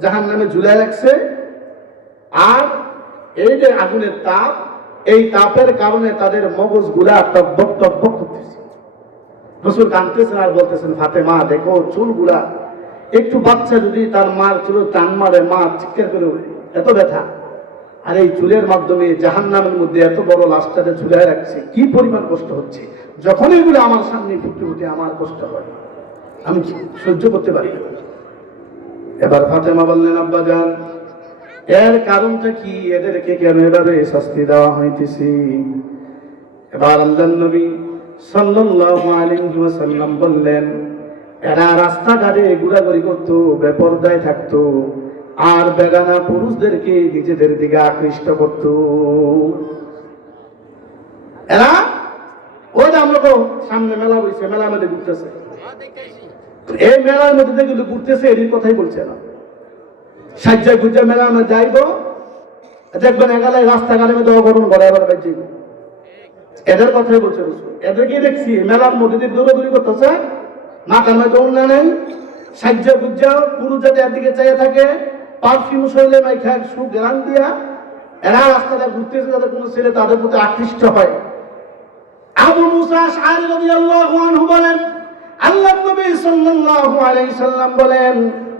জাহান্নামে ঝুলায় রাখছে, আর এই যে আগুনের তাপ, এই তাপের কারণে তাদের মগজগুলা টকবক টকবক করতেছে। রাসূল কাঁদতেছেন আর বলতেছেন ফাতেমা দেখো চুলগুলা, একটু বাচ্চা যদি তার মার চুল টান মারে মা চিৎকার করে ওঠে, এত ব্যথা। আর এই চুলের মাধ্যমে জাহান্নামের মধ্যে এত বড় লাশটাকে ঝুলায় রাখছে, কি পরিমাণ কষ্ট হচ্ছে। যখন এগুলো আমার সামনে ফুটে উঠে আমার কষ্ট হয়, আমি সহ্য করতে পারি না। এবার ফাতেমা বললেন আব্বাজান এর কারণটা কি? এদেরকে কেন এভাবে শাস্তি দেওয়া হইতেছে? এবার আল্লাহর নবী সাল্লাল্লাহু আলাইহি ওয়াসাল্লাম বললেন এরা রাস্তাঘাটে ঘোরাঘুরি করতো, বেপরদায় থাকতো, আর বেগানা পুরুষদেরকে নিজেদের দিকে আকৃষ্ট করত। এরা ওই যে আমরা সামনে মেলা বইছে, মেলার মধ্যে ঘুরতেছে, এই মেলার মধ্যে যেগুলো ঘুরতেছে এদের কথাই বলছে না। সাজ্জা গুজ্জা মেলার মধ্যে যাইবো, দেখবেন এগালায় রাস্তাঘাটের মধ্যে অঘটন ঘটে, এবার যাইব, এদের কথাই বলছে রাসূল। এদেরকে দেখছি মেলার মধ্যে দিয়ে দৌড়াদৌড়ি করতেছে, মাথার মধ্যে ওড়না নেই, সাজ্জা গুজ্জা পুরুষ যাতে একদিকে চাইয়ে থাকে, পারফিউম শরীরে মাইখা সুগ্রাম দিয়া এরা রাস্তাটা ঘুরতেছে, যাতে কোনো ছেলে তাদের প্রতি আকৃষ্ট হয়। আবু মুসা আশআরী রাদিয়াল্লাহু আনহু বলেন আল্লাহর নবী সাল্লাল্লাহু আলাইহি সাল্লাম বলেন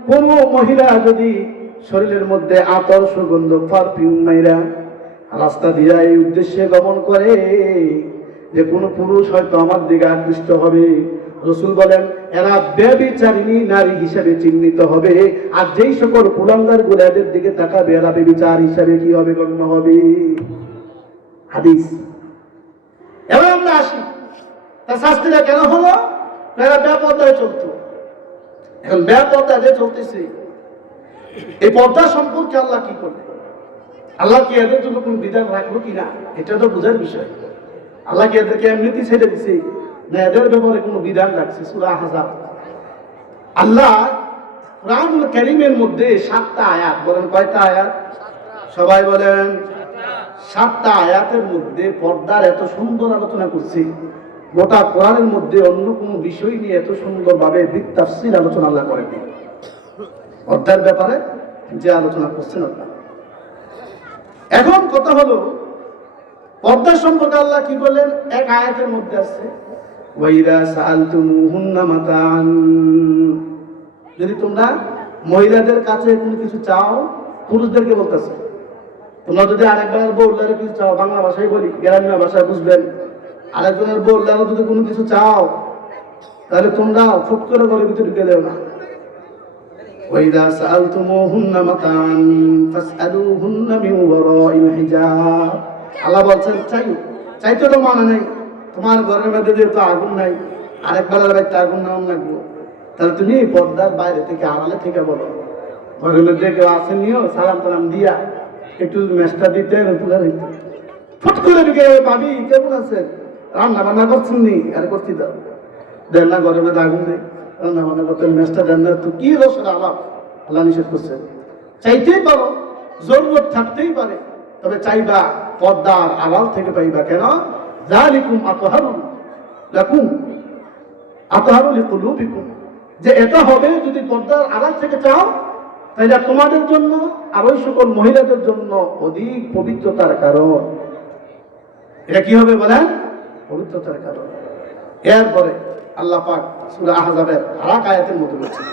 কোন মহিলা যদি শরীরের মধ্যে আতর সুগন্ধ পারফিউম মাইরা রাস্তা দিয়ে এই উদ্দেশ্যে গমন করে যে কোন পুরুষ হয়তো আমার দিকে আকৃষ্ট হবে, রাসূল বলেন এরা ব্যভিচারিণী নারী হিসেবে চিহ্নিত হবে। আর যেই সকল কুলাঙ্গার গুলাদের দিকে তাকাবে এরা ব্যভিচার হিসেবে কি হবে? গণ্য হবে। হাদিস। এবার আমরা আসি তার শাস্তিটা কেন হলো? এরা বেপরদায় চলতো, এখন বেপরদায় যে চলতেছে, এই পর্দা সম্পর্কে আল্লাহ কি করবে? আল্লাহ কি এদের জন্য কোন বিধান রাখলো কিনা এটা তো বোঝার বিষয়। আল্লাহ কি এদেরকে এমনিতেই ছেড়ে দিছে না এদের ব্যাপারে কোনো বিধান রাখছে? সূরা আহজাব। আল্লাহ কুরআনুল কারীমের মধ্যে 7টা আয়াত, বলেন কয়টা আয়াত? সবাই বলেন 7টা আয়াতের মধ্যে পর্দার এত সুন্দর আলোচনা করছে। গোটা কোরআনের মধ্যে অন্য কোনো বিষয় নিয়ে এত সুন্দরভাবে বিস্তারিত আলোচনা আল্লাহ করেনি। পর্দার ব্যাপারে যে আলোচনা করছেন আল্লাহ। এখন কথা হলো পর্দা সম্পর্কে আল্লাহ কি বললেন? এক আয়াতের মধ্যে আছে ওয়াইদা সাআলতুমুহুন্না মাতাআন, যদি তোমরা মহিলাদের কাছে কোনো কিছু চাও, পুরুষদেরকে বলতেছে, তোমরা যদি আরেকবার বউলারে কিছু চাও, বাংলা ভাষায় বলি, গ্রাম্য ভাষায় বুঝবেন, আরেকজনের বউলারে যদি কোনো কিছু চাও তাহলে তোমরা ফুট করে ঘরের ভিতরে ঢুকে দেও না। ওয়াইদা সাআলতুমুহুন্না মাতাআন ফাসআলুহুন্না মিন ওয়ারাইল হিজাব, আল্লাহ বলছেন চাইতে তো মানে নাই, তোমার ঘরের মধ্যে যেহেতু আগুন নাই, আরেকবার বাড়িতে আগুন নাও লাগবো, তাহলে তুমি পর্দার বাইরে থেকে আড়ালে থেকে বলো, ঘরের মধ্যে কেউ আসেন নিও, সালাম টালাম দিয়া একটু মেসটা দিতে ফুট করে ঢুকে ভাবি কেমন আছেন, রান্না বান্না করছেন নি? আর করছি দাও, দেন না ঘরের মধ্যে আগুন নেই, রান্না বান্না করতেন, মেসটা দেন না, তো কি রসের আলাপ? আল্লাহ নিষেধ করছেন। চাইতেই পারো, জরুরত থাকতেই পারে, তবে চাইবা পর্দার আড়াল থেকে পাইবা। কেন? যালিকুম আতহারু লাকুম আতহারু লিকুলুবিকুম, যে এটা হবে যদি পর্দার আড়াল থেকে চাও তাইলে তোমাদের জন্য আর ওই সকল মহিলাদের জন্য অধিক পবিত্রতার কারণ। এটা কি হবে বলেন? পবিত্রতার কারণ। এরপরে আল্লাহ পাক সূরা আহজাবের আরেক আয়াতের মধ্যে বলছেন,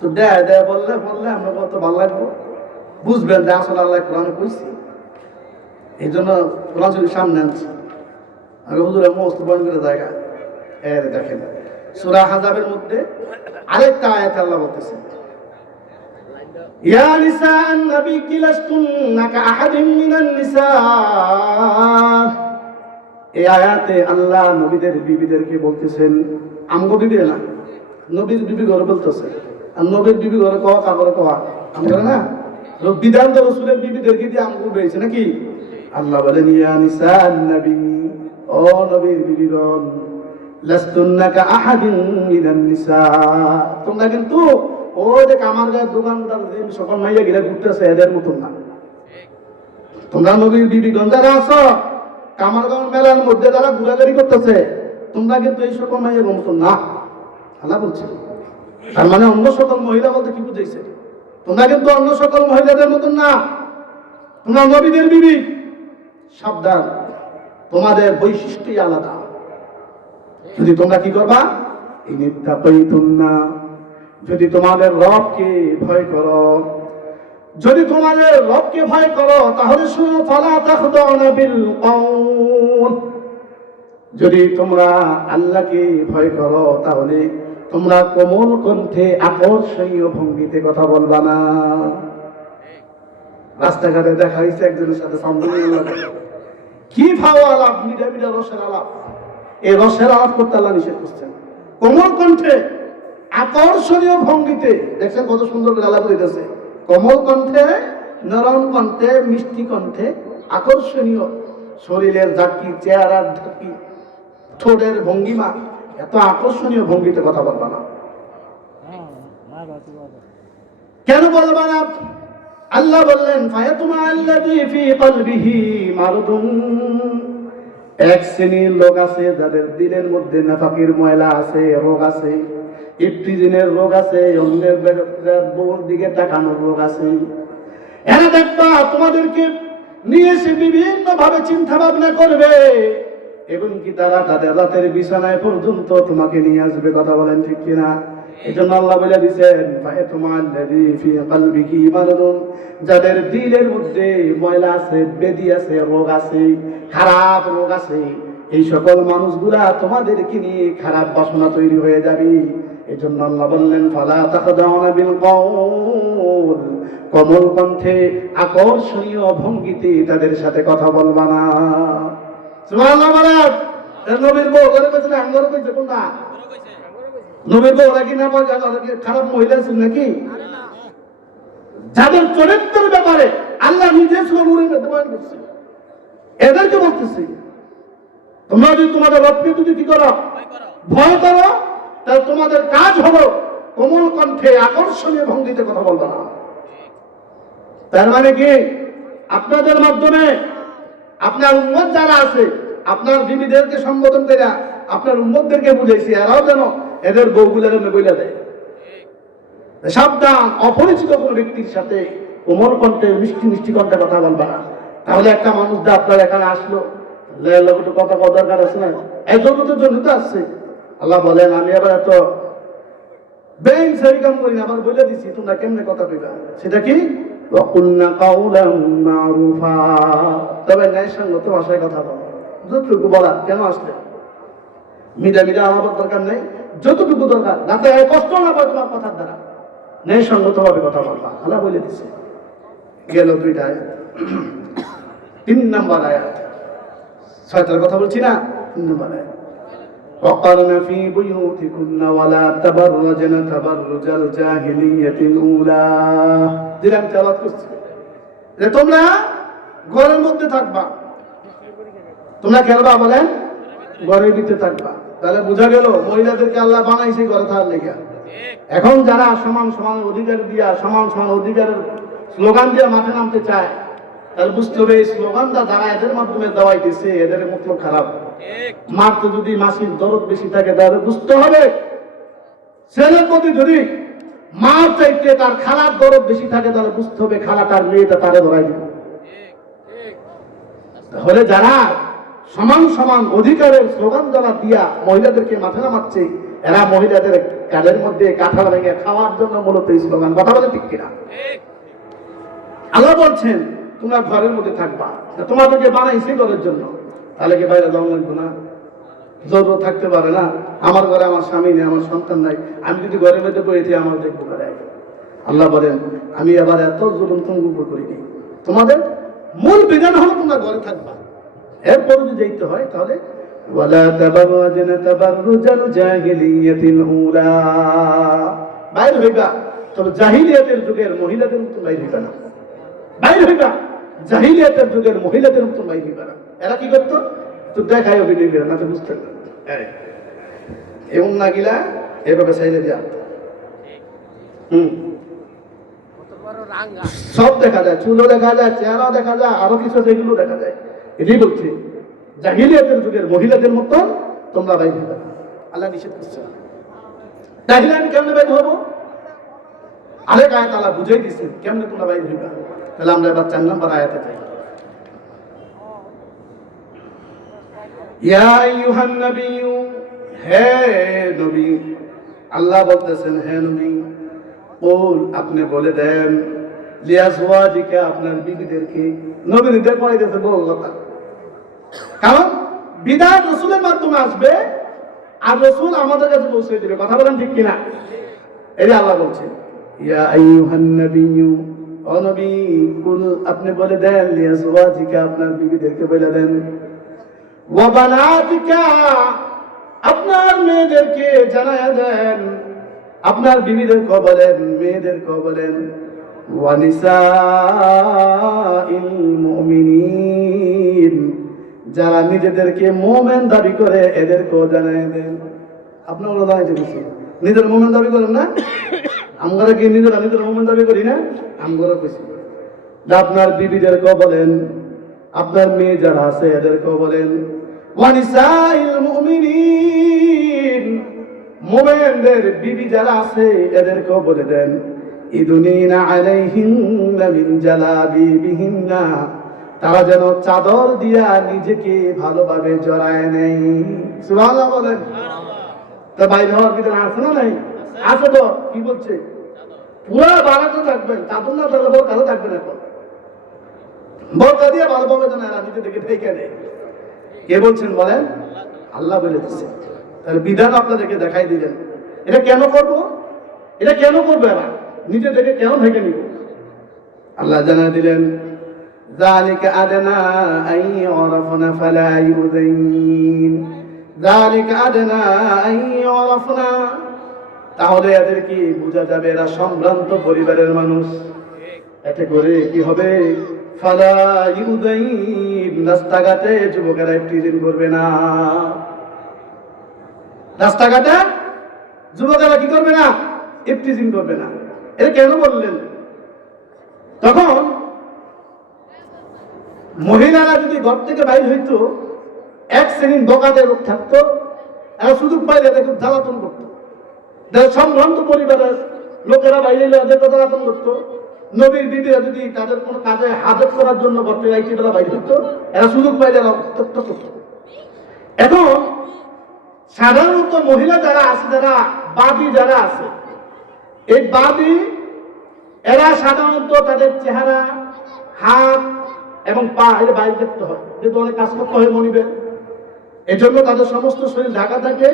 তো দেয় বললে আমরা কত ভালো লাগবো, বুঝবেন যে আসলে আল্লাহ কোরআনে কইছি। এই জন্য কোরআন শরীফ সামনে আনছি, আমি হুজুরের মস্ত বয়ান করে জায়গা। দেখেন সূরা আহজাবের মধ্যে আরেকটা আয়াতে আল্লাহ বলতেছেন, ইয়া নিসাআন নবী লাস্তুন্না কাআহাদিন মিনান নিসা। এই আয়াতে আল্লাহ নবীদের বিবিদেরকে বলতেছেন, আমগো বিবি না, নবীর বিবি ঘরে বলতেছে। আর নবীর বিবি ঘরে কওয়া কাপড়ে কওয়া আমরা না, বিধান তো রাসূলের বিবিদেরকে দিয়ে আমগো বেয়েছে নাকি? আল্লাহ বলেন, ইয়া নিসাআন নবী, ও নবীর বিবিগণ, লাস্তুন্না কাআহাদিন মিনান নিসা, তোমরা কিন্তু ও যে কামার গায়ের দোকানদার যে সকল মাইয়া গিরা ঘুরতেছে এদের মতন না। তোমরা নবীর বিবিগণ যারা আছো, কামারগঞ্জ মেলার মধ্যে যারা ঘোরাঘুরি করতেছে, তোমরা কিন্তু এই সকল মাইয়া মতন না, আল্লাহ বলছে। তার মানে অন্য সকল মহিলা বলতে কি বুঝাইছে? তোমরা কিন্তু অন্য সকল মহিলাদের মতন না, তোমরা নবীদের বিবি। সাবধান, তোমাদের বৈশিষ্ট্যই আলাদা। যদি তোমরা কি করবা, যদি তোমাদের রবকে ভয় করো, যদি তোমাদের রবকে ভয় করো, তাহলে শুনো, ফালা তাখদাউনা বিল কওল, যদি তোমরা আল্লাহকে ভয় করো তাহলে তোমরা কোমল কণ্ঠে আকর্ষণীয় ভঙ্গিতে কথা বলবা না। রাস্তাঘাটে দেখা হয়েছে একজনের সাথে কি ভালো আলাপ, মিঠা মিঠা রসের আলাপ, এই রসের আলাপ করতে আল্লাহ নিষেধ করছেন। কোমল কণ্ঠে আকর্ষণীয় ভঙ্গিতে, দেখছেন কত সুন্দর করে আলাপ হইতেছে। কোমল কণ্ঠে, নরম কণ্ঠে, মিষ্টি কণ্ঠে, আকর্ষণীয় শরীরের ঝাঁকি, চেহারার ঝাঁকি, ঠোঁটের ভঙ্গিমা, এত আকর্ষণীয় ভঙ্গিতে কথা বলবা না। কেন বলবা না? আল্লাহ বললেন, ফায়াতুমা আল্লাযী ফী কলবিহি মারদুন, এক শ্রেণীর লোক আছে যাদের দিলের মধ্যে নাফাকির ময়লা আছে, রোগ আছে, ইফতিজিনের রোগ আছে, অন্যের বউর দিকে তাকানোর রোগ আছে। এরা দেখবা তোমাদেরকে নিয়ে এসে বিভিন্ন ভাবে চিন্তা ভাবনা করবে, এবং কি তারা তাদের রাতের বিছানায় পর্যন্ত তোমাকে নিয়ে আসবে। কথা বলেন ঠিক কিনা? এই জন্য আল্লাহ বলে দিচ্ছেন, যাদের দিলের মধ্যে ময়লা আছে, বেদি আছে, রোগ আছে, খারাপ রোগ আছে, এই সকল মানুষগুলা তোমাদেরকে নিয়ে খারাপ বাসনা তৈরি হয়ে যাবে। এই জন্য আল্লাহ বললেন, ফালা তাখদাউনা বিল কওল, কোমল কণ্ঠে আকর্ষণীয় ভঙ্গিতে তাদের সাথে কথা বলবা না। সুবহানাল্লাহ বলেন। নবীর বউ করে কইছিল, আঙ্গরে কইছে কোনটা? নবীর বউ নাকি না খারাপ মহিলা ছিল নাকি? যাদের চরিত্রের ব্যাপারে আল্লাহ নিজে সুবহানাহু করছে, এদেরকে বলতেছি, তোমরা যদি তোমাদের রবকে যদি কি করো, ভয় করো, তাহলে তোমাদের কাজ হলো কোমল কণ্ঠে আকর্ষণীয় ভঙ্গিতে কথা বলবা না। তার মানে কি, আপনাদের মাধ্যমে আপনার উম্মত যারা আছে, আপনার বিবিদেরকে সম্বোধন করে আপনার উম্মতদেরকে বুঝাইছি, এরাও যেন এদের বউগুলোর বইলা দেয়। সাবধান, অপরিচিত কোন ব্যক্তির সাথে কোমল কণ্ঠে মিষ্টি মিষ্টি কণ্ঠে কথা বলবা না। তাহলে একটা মানুষ যে আপনার এখানে আসলো, একটু কথা বলার দরকার আছে না, এই জগতের জন্য তো আসছে। আল্লাহ বলেন, আমি আবার এত বেইনসাফি কাম করি না, আবার বলে দিছি তোমরা কেমনে কথা কইবা। সেটা কি, ওয়াকুলনা কাওলাম মারুফা, তবে ন্যায়সঙ্গত ভাষায় কথা বলো। যতটুকু বলার, কেন আসলে মিডা মিডা আমার দরকার নেই, যতটুকু দরকার, যাতে কষ্ট না পায় তোমার কথার দ্বারা, ন্যায়সঙ্গত ভাবে কথা বলবা। আল্লাহ বলে দিছে। গেল দুইটা আয়াত। 3 নম্বর আয়াত, 6টার কথা বলছি না, 3 নম্বর আয়াত, وقرن في بيوتكن ولا تبرجن تبرج الجاهلية الأولى। দিলাম তেলাওয়াত করছি যে তোমরা ঘরের মধ্যে থাকবা, তোমরা খেলবা, বলেন ঘরের ভিতরে থাকবা। তাহলে বোঝা গেল মহিলাদেরকে আল্লাহ বানাইছে ঘরে থাকার লেগে। এখন যারা সমান সমান অধিকার দিয়া, সমান সমান অধিকারের স্লোগান দিয়ে মাঠে নামতে চায়, তাহলে বুঝতে হবে এই স্লোগানটা যারা এদের মাধ্যমে দেওয়াইতেছে, এদের মতলব খারাপ। মারতে যদি মাসির দরদ বেশি থাকে তাহলে বুঝতে হবে ছেলের প্রতি যদি মার চাইতে তার খালার দরদ বেশি থাকে, তাহলে বুঝতে হবে খালা তার মেয়েটা তারে ধরাই দিবে। তাহলে যারা সমান সমান অধিকারের স্লোগান যারা দিয়া মহিলাদেরকে মাথা নামাচ্ছে, এরা মহিলাদের কাজের মধ্যে কাঁঠাল ভেঙে খাওয়ার জন্য মূলত এই স্লোগান। কথা বলে ঠিক কিনা? আল্লাহ বলছেন তোমরা ঘরের মধ্যে থাকবা, তোমাদেরকে বানাইছি ঘরের জন্য, তাহলে কি বাইরে যাওয়া লাগবে না? জরুরত থাকতে পারে না? আমার ঘরে আমার স্বামী নেই, আমার সন্তান নাই, আমি যদি ঘরের মধ্যে বইতে আমার দেখবো না। আল্লাহ বলেন আমি আবার এত জুলুম তোমার উপর করিনি। তোমাদের মূল বিধান হলো তোমরা ঘরে থাকবা, এরপর যদি যেতে হয় তাহলে ওয়ালা তাবাররাজনা তাবাররুজাল জাহিলিয়াতিল উলা, বাইরে হইবা, তবে জাহিলিয়াতের যুগের মহিলাদের মতো বাইরে হইবা না। বাইরে হইবা জাহিলিয়াতের যুগের মহিলাদের মতো বাইরে হইবা না। এরা কি করতো? তো দেখাই অভিনয় করে না, তো বুঝতে না এবং না গিলা এভাবে চাইলে দিয়া সব দেখা যায়, চুলও দেখা যায়, চেহারাও দেখা যায়, আরো কিছু যেগুলো দেখা যায়। এটাই বলছি জাহিলিয়াতের যুগের মহিলাদের মতো তোমরা বাইরে হইবা না। আল্লাহ নিষেধ করছে। তাহলে আমি কেমনে বাইরে হবো? আরেক আয়াত আল্লাহ বুঝাই দিচ্ছে কেমনে তোমরা বাইরে হইবা। তাহলে আমরা এবার 4 নম্বর আয়াতে যাই। ইয়া আইয়ুহান নাবিয়্যু, হে নবী, আল্লাহ বলতেছেন হে নবী, বল আপনি বলে দেন লিয়াজওয়াজিকা, আপনার বিবিদেরকে। নবী নিতে কইতেছে বল কথা, কারণ বিধান রাসূলের মাধ্যমে আসবে আর রাসূল আমাদের কাছে পৌঁছে দিবে। কথা বলেন ঠিক কিনা? এই যে আল্লাহ বলছেন ইয়া আইয়ুহান নাবিয়্যু, ও নবী কুল আপনি বলে দেন লিয়াজওয়াজিকা, আপনার বিবিদেরকে বলে দেন, ওয়া বানাতিকা, আপনার মেয়েদেরকে জানায়া দেন, আপনার বিবিদেরকে বলেন, মেয়েদেরকে বলেন, ওয়া নিসাইল মুমিনিন, যারা নিজেদেরকে মুমিন দাবি করে এদেরকেও জানায়া দেন। আপনারা জানাইতে দিছি নিজের মুমিন দাবি করেন না? আমরা কি নিজেরা নিজের মুমিন দাবি করি না? আমরা কইছি আপনার বিবিদেরকে বলেন, আপনার মেয়ে যারা আছে এদেরকেও বলেন, ওয়া নিসাইল মুমিনিন, মুমিনদের বিবি যারা আছে এদেরকেও বলে দেন, ইদুনিনা আলাইহিন্না মিন জালাবিবিহিন্না, তারা যেন চাদর দিয়া নিজেকে ভালোভাবে জড়ায় নেয়। সুবহানাল্লাহ বলেন। তা বাইরে হওয়ার বিধান আছে না নাই? আছে তো। কি বলছে? পুরা বারাতে থাকবেন, চাদর না থাকলে বড় কালো থাকবেন। এখন বলকা দিয়ে ভালোভাবে যেন এরা নিজেদেরকে ঢেকে নেয়। কে বলছেন বলেন? আল্লাহ বলে দিচ্ছেন। তাহলে বিধান আপনাদেরকে দেখাই দিলেন। এটা কেন করবো? এটা কেন করবে এরা? নিজেদেরকে কেন ঢেকে নিব? আল্লাহ জানা দিলেন যালিকা আদনা আই ইউরাফনা ফালা ইউযাইন, যালিকা আদনা আই ইউরাফনা, তাহলে এদেরকে বোঝা যাবে এরা সম্ভ্রান্ত পরিবারের মানুষ। এতে করে কি হবে? ফালা ইউযাইন, রাস্তাঘাটে যুবকেরা ইফতিজিন করবে না। রাস্তাঘাটে যুবকেরা কি করবে না? ইফতিজিন করবে না। এটা কেন বললেন? তখন মহিলারা যদি ঘর থেকে বাইর হইতো, এক শ্রেণীর বকাদের লোক থাকতো, এরা সুযোগ পাইলে এদের খুব জ্বালাতন করতো। সম্ভ্রান্ত পরিবারের লোকেরা বাইরে এলে এদের জ্বালাতন করতো। নবীর বিবিরা যদি তাদের কোনো কাজে হাজত করার জন্য ঘর থেকে রাইতে বেলা বাইরে হইতো, এরা সুযোগ পাইলে এরা উত্তপ্ত করতো। এখন সাধারণত মহিলা যারা আছে, যারা বাদী যারা আছে, এই বাদী এরা সাধারণত তাদের চেহারা, হাত এবং পা এর বাইরে দেখতে হয়, যেহেতু অনেক কাজ করতে হয় মনিবের। এই জন্য তাদের সমস্ত শরীর ঢাকা থাকে।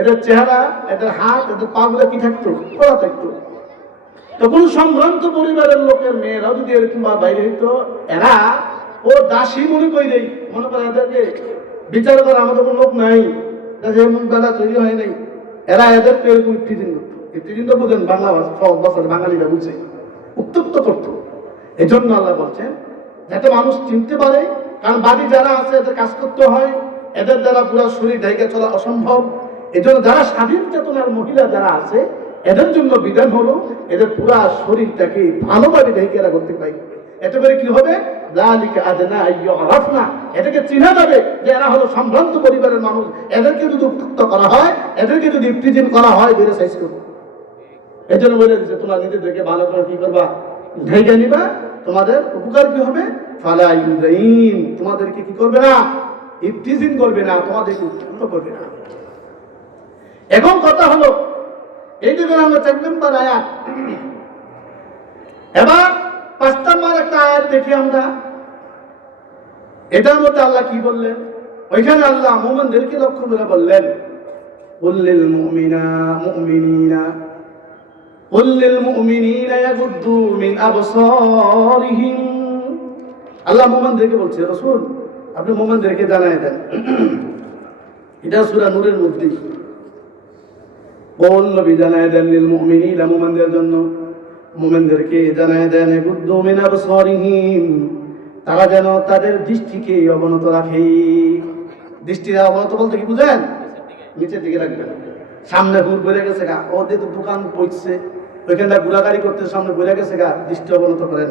এদের চেহারা, এদের হাত, এদের পা গুলো কি থাকতো? খোলা থাকতো। তো কোন সম্ভ্রান্ত পরিবারের লোকের মেয়েরাও যদি এরকম বাইরে হইতো, এরা ও দাসী মনে করে দেয়, মনে করে এদেরকে বিচার করা আমাদের কোনো লোক নাই, এমন বেলা তৈরি হয় নাই, এরা এদেরকে এরকম ইফতিজিন করতো। ইফতিজিন তো বুঝেন বাংলা ভাষা, বাঙালিরা বুঝে, উত্তপ্ত করতো। এই জন্য আল্লাহ বলছেন যাতে মানুষ চিনতে পারে, কারণ বাদী যারা আছে এদের কাজ করতে হয়, এদের দ্বারা পুরো শরীর ঢেকে চলা অসম্ভব। এই জন্য যারা স্বাধীন চেতনার মহিলা যারা আছে এদের জন্য বিধান হলো এদের পুরা শরীরটাকে ভালোভাবে ঢেকে রাখতে পারে। এতে করে কি হবে? যালিকা আদনা আইয়ুরাফনা, এটাকে চিনা যাবে যে এরা হলো সম্ভ্রান্ত পরিবারের মানুষ। এদেরকে যদি উত্তক্ত করা হয়, এদেরকে যদি ইফতিজিন করা হয়, বেড়ে সাইজ করবে। এই জন্য বলে দিচ্ছে তোমরা নিজেদেরকে ভালো করে কি করবা, ঢেকে নিবা। তোমাদের উপকার কি হবে, ফালা ইউযাইন, তোমাদেরকে কি করবে না, ইফতিজিন করবে না, তোমাদেরকে উৎফুল্ল করবে না। এখন কথা হলো এই যে আমরা 4 নম্বর আয়াত, এবার 5 নম্বর একটা আয়াত দেখি আমরা। এটার মধ্যে আল্লাহ কি বললেন, ওইখানে আল্লাহ মুমিনদেরকে লক্ষ্য করে বললেন কুল্লিল মুমিনিনা ইয়াগুদ্দু মিন আবসারিহিম। আল্লাহ মুমিনদেরকে বলছে, রাসূল আপনি মুমিনদেরকে জানায় দেন। এটা সূরা নূরের মধ্যে কোন নবী জানায় দেন, লিল মুমিনিনা মুমিনদের জন্য, মুমিনদেরকে জানায় দেন ইয়াগুদ্দু মিন আবসারিহিম, তারা যেন তাদের দৃষ্টিকে অবনত রাখে। দৃষ্টি অবনত বলতে কি বুঝেন, নিচের দিকে রাখবেন। সামনে ঘুর বেড়ে গেছে গা, ওদের তো দোকান পড়ছে, ওইখানটা ঘোরাঘুরি করতে সামনে বেড়ে গেছে গা, দৃষ্টি অবনত করেন।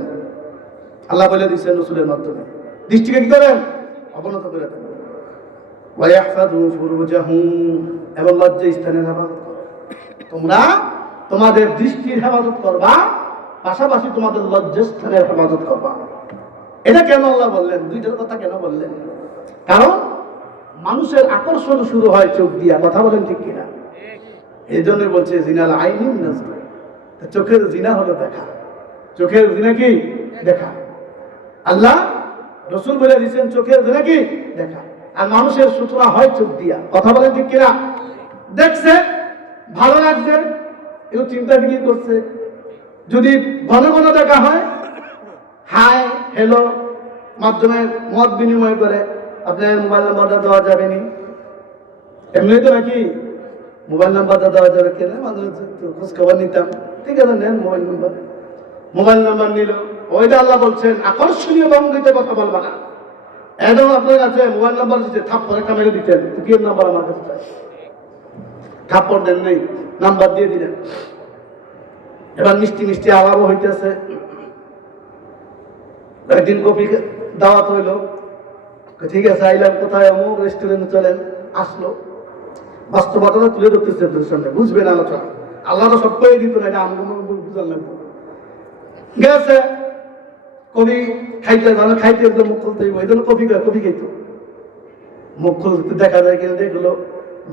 আল্লাহ বলে দিচ্ছেন রাসূলের মাধ্যমে, দৃষ্টিকে কি করেন, অবনত করে দেন। ওয়ায়াহফাযু ফুরুজাহুম, এবং লজ্জা স্থানের হেফাজত করো। তোমরা তোমাদের দৃষ্টির হেফাজত করবা, পাশাপাশি তোমাদের লজ্জা স্থানের হেফাজত করবা। এটা কেন আল্লাহ বললেন, দুইটার কথা কেন বললেন? কারণ মানুষের আকর্ষণ শুরু হয় চোখ দিয়া, কথা বলেন ঠিক কিনা? এই জন্য বলছে জিনাল আইনিন নাজর, চোখের জিনা হলো দেখা। চোখের জিনা কি, দেখা। আল্লাহ রাসূল বলে দিয়েছেন চোখের জিনা কি, দেখা। আর মানুষের সূচনা হয় চোখ দিয়া, কথা বলেন ঠিক কিনা? দেখছে, ভালো লাগছে, একটু চিন্তা ফিকির করছে। যদি ঘন ঘন দেখা হয়, হাই হ্যালো মাধ্যমে মত বিনিময় করে, আপনার মোবাইল নাম্বারটা দেওয়া যাবে নি, এমনি তো নাকি মোবাইল নাম্বারটা দেওয়া যাবে কিনা, মাঝে খোঁজ খবর নিতাম, ঠিক আছে নেন মোবাইল নাম্বার নিল। ওইটা আল্লাহ বলছেন আকর্ষণীয় ভঙ্গিতে কথা বলবা না। একদম আপনার কাছে মোবাইল নাম্বার দিতে থাপ্পড় একটা মেরে দিতেন, কি নাম্বার আমার কাছে চাই, থাপ্পড় দেন নেই, নাম্বার দিয়ে দিলেন। এবার মিষ্টি মিষ্টি আলাপও হইতেছে। একদিন কফি দাওয়াত হইল, ঠিক আছে আইলাম, কোথায় অমুক রেস্টুরেন্টে চলেন, আসলো। বাস্তবতা তুলে ধরতেছে সামনে, বুঝবেন আলোচনা। আল্লাহ তো সব করে দিত না, এটা আমি বুঝার লাগবে। গেছে কবি খাইতে ভালো, খাইতে মুখ খুলতে এই জন্য কফি খাইতো। মুখ খুলতে দেখা যায় কিনা দেখলো,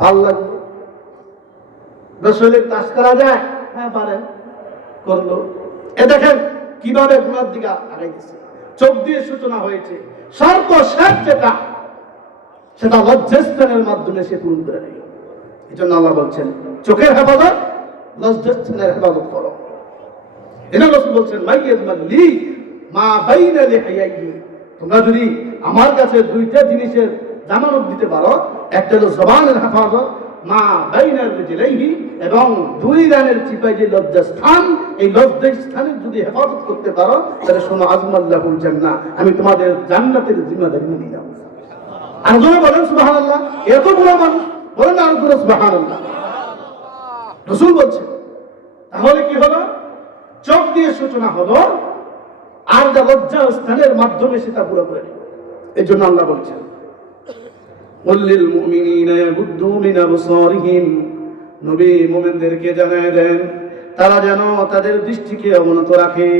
ভালো লাগলো। শরীরে তাস করা যায়, হ্যাঁ পারেন, করলো। এ দেখেন কিভাবে গুণার দিকে আগাই গেছে। চোখ দিয়ে সূচনা হয়েছে, সর্বশেষ যেটা সেটা লজ্জাস্থানের মাধ্যমে সে পূরণ করে নেয়। এই জন্য আল্লাহ বলছেন চোখের হেফাজত, লজ্জাস্থানের হেফাজত করো। এটা রাসূল বলছেন মাইয়াজমালি মা বাইনা লিহাইহি, তোমরা যদি আমার কাছে দুইটা জিনিসের জামানত দিতে পারো, একটা হলো জবানের হেফাজত, মা বাইনা রিজলাইহি, এবং 2 রানের চিপায় যে লজ্জাস্থান, এই লজ্জাস্থানের যদি হেফাজত করতে পারো, তাহলে শোনো আজমাল্লাহুল জান্নাহ, আমি তোমাদের জান্নাতের জিম্মাদারি নিয়ে যাব। আর জোরে বলেন সুবহানাল্লাহ। এত বড় মানুষ বলেন আর জোরে সুবহানাল্লাহ। রাসূল বলছেন তাহলে কি হলো, চোখ দিয়ে সূচনা হলো, আর লজ্জাস্থানের মাধ্যমে সেটা পুরো করে নিল। এই জন্য আল্লাহ বলছেন কুল্লিল মুমিনিনা ইয়াগুদ্দু মিন আবসারিহিম, নবী মুমিনদেরকে জানায় দেন তারা যেন তাদের দৃষ্টিকে অবনত রাখে।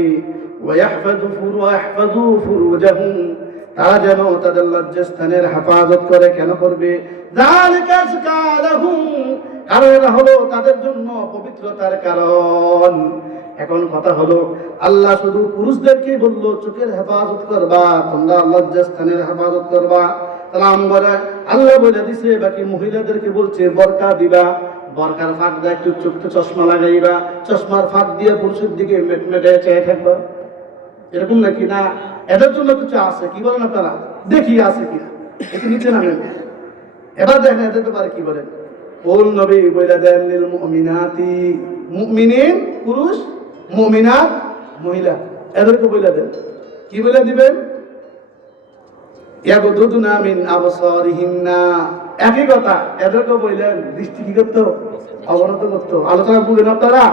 ওয়াহফাযু ফুরুজাহুম, তারা যেন তাদের লজ্জাস্থানের হেফাজত করে। কেন করবে? যালিকা আযকা লাহুম, কারণ এটা হলো তাদের জন্য পবিত্রতার কারণ। এখন কথা হলো আল্লাহ শুধু পুরুষদেরকে বললো চোখের হেফাজত করবা, তোমরা লজ্জাস্থানের হেফাজত করবা, সালাম করে আল্লাহ বলে দিছে বাকি মহিলাদেরকে বলছে বরকা দিবা, বরকার ফাঁক দিয়ে একটু চোখে চশমা লাগাইবা, চশমার ফাঁক দিয়ে পুরুষের দিকে মেটমেটে চেয়ে থাকবা। এরকম নাকি না? এদের জন্য কিছু আছে, কি বলেন আপনারা? দেখি আছে কিনা, একটু নিচে নামেন। এবার দেখেন এদের ব্যাপারে কি বলেন। কোন নবী বলে দেন লিল মুমিনাতি, মুমিনিন পুরুষ, মুমিনাত মহিলা, এদেরকে বলে দেন। কি বলে দিবেন? ইয়াগুদুনা মিন আবসারিহিন্না, একই কথা। এদেরকে বললেন দৃষ্টি কি করতো, অবনত করতো। আলোচনা বুঝেন আপনারা?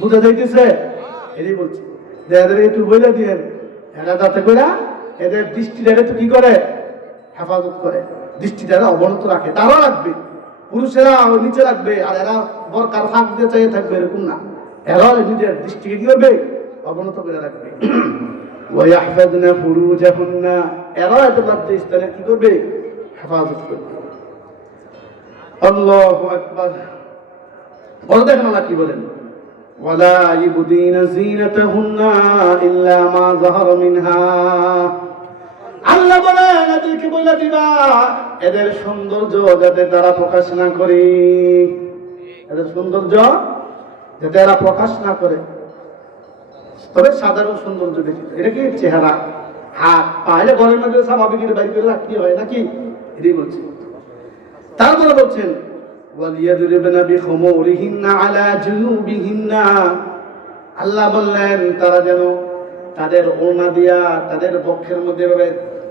বুঝা যাইতেছে? এটাই বলছি যে এদেরকে একটু বলে দিয়েন, এরা যাতে করে এদের দৃষ্টিটাকে তো কি করে, হেফাজত করে, দৃষ্টিটাকে অবনত রাখে। তারা রাখবে, পুরুষেরা নিচে রাখবে, আর এরা বরকার ফাঁক দিয়ে চাইয়ে থাকবে, এরকম না। এরা নিজের দৃষ্টিকে কি করবে? অবনত করে রাখবে। ওয়াহফাযনা ফুরুজাহুন্না, এরা এত লজ্জা স্থানে কি করবে? হেফাজত করবে। আল্লাহু আকবার। বড় দেখেন আল্লাহ কি বলেন, ওয়ালা ইবদিনা যিনাতাহুন্না ইল্লা মা যাহারা মিনহা। আল্লাহ বলেন এদেরকে বলে দিবা এদের সৌন্দর্য যাতে তারা প্রকাশ না করে, এদের সৌন্দর্য যাতে এরা প্রকাশ না করে, তবে সাধারণ সৌন্দর্য ব্যতীত। এটা কি? চেহারা, হাত পা, এটা ঘরের মধ্যে স্বাভাবিক বাইর করে রাখতে হয় নাকি? এটাই বলছে। তারপরে বলছেন ওয়ালিয়াদরিবনা বিখুমুরিহিন্না আলা জুনুবিহিন্না, আল্লাহ বললেন তারা যেন তাদের ওড়না দিয়া তাদের বক্ষের মধ্যে এভাবে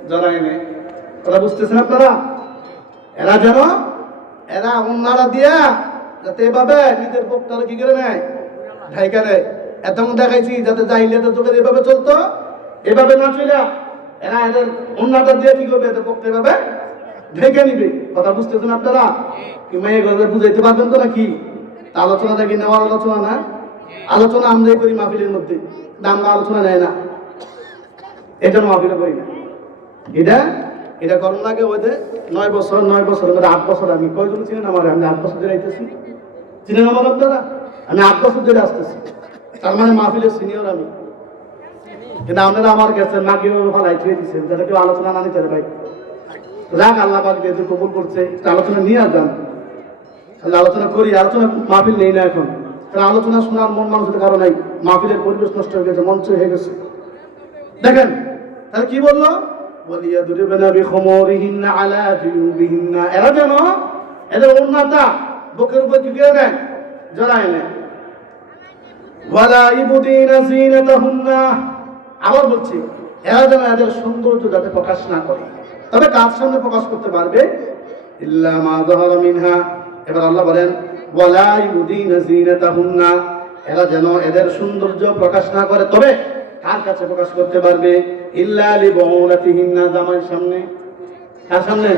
জড়ায় নেয়। কথা বুঝতেছেন আপনারা? এরা যেন এরা ওড়নাটা দিয়া যাতে এভাবে নিজের বক্ষটাকে কি করে নেয়? ঢাইকা নেয়। এতক্ষণ দেখাইছি যাতে জাহিলিয়াতের যুগে এভাবে চলতো, এভাবে না চলে এরা এদের ওড়নাটা দিয়ে কি করবে? এদের বক্ষটা এভাবে ঢেকে নিবে। কথা বুঝতেছেন আপনারা? কি মেয়ে ঘরে বুঝাইতে পারবেন তো নাকি? আলোচনাটা কি নেওয়ার আলোচনা না? আলোচনা আমরাই করি মাহফিলের মধ্যে, আমরা আলোচনা নেয় না, এটা মাহফিলে করি না। এটা করোনা আগে ওদের 9 বছর 8 বছর আমি কয়জন চিনেন আমার? আমি 8 বছর ধরে আইতেছি, চিনেন আমার আপনারা? আমি 8 বছর ধরে আসতেছি, তার মানে মাহফিলের সিনিয়র আমি। কিন্তু আপনারা আমার কাছে না কেউ ভালাই ছুঁয়ে দিচ্ছেন যাতে কেউ আলোচনা না নিতে ভাই। রাগ আল্লাহ পাক যেহেতু কবুল করছে, আলোচনা নিয়ে যান, তাহলে আলোচনা করি। আলোচনা মাহফিল নেই না এখন, কারণ আলোচনা শোনার মন মানুষের কারো নাই। মাহফিলের পরিবেশ নষ্ট হয়ে গেছে, মঞ্চ হয়ে গেছে। দেখেন তাহলে কি বললো? ওয়ালিয়াদরিবনা বিখুমুরিহিন্না আলা জুনুবিহিন্না, এরা যেন এদের ওড়নাটা বুকের উপর কি করে নেয়? জড়ায় নেয়। ওয়ালা ইবদিনা যিনাতাহুন্না, আবার বলছি এরা যেন এদের সৌন্দর্য যাতে প্রকাশ না করে, তবে কার সামনে প্রকাশ করতে পারবে? ইল্লা মা যাহারা মিনহা। এবার আল্লাহ বলেন ওয়ালা ইবদিনা যিনাতাহুন্না, এরা যেন এদের সৌন্দর্য প্রকাশ না করে, তবে কার কাছে প্রকাশ করতে পারবে? ইল্লা লিবুলাতিহিন্না, জামাইয়ের সামনে। কার সামনে?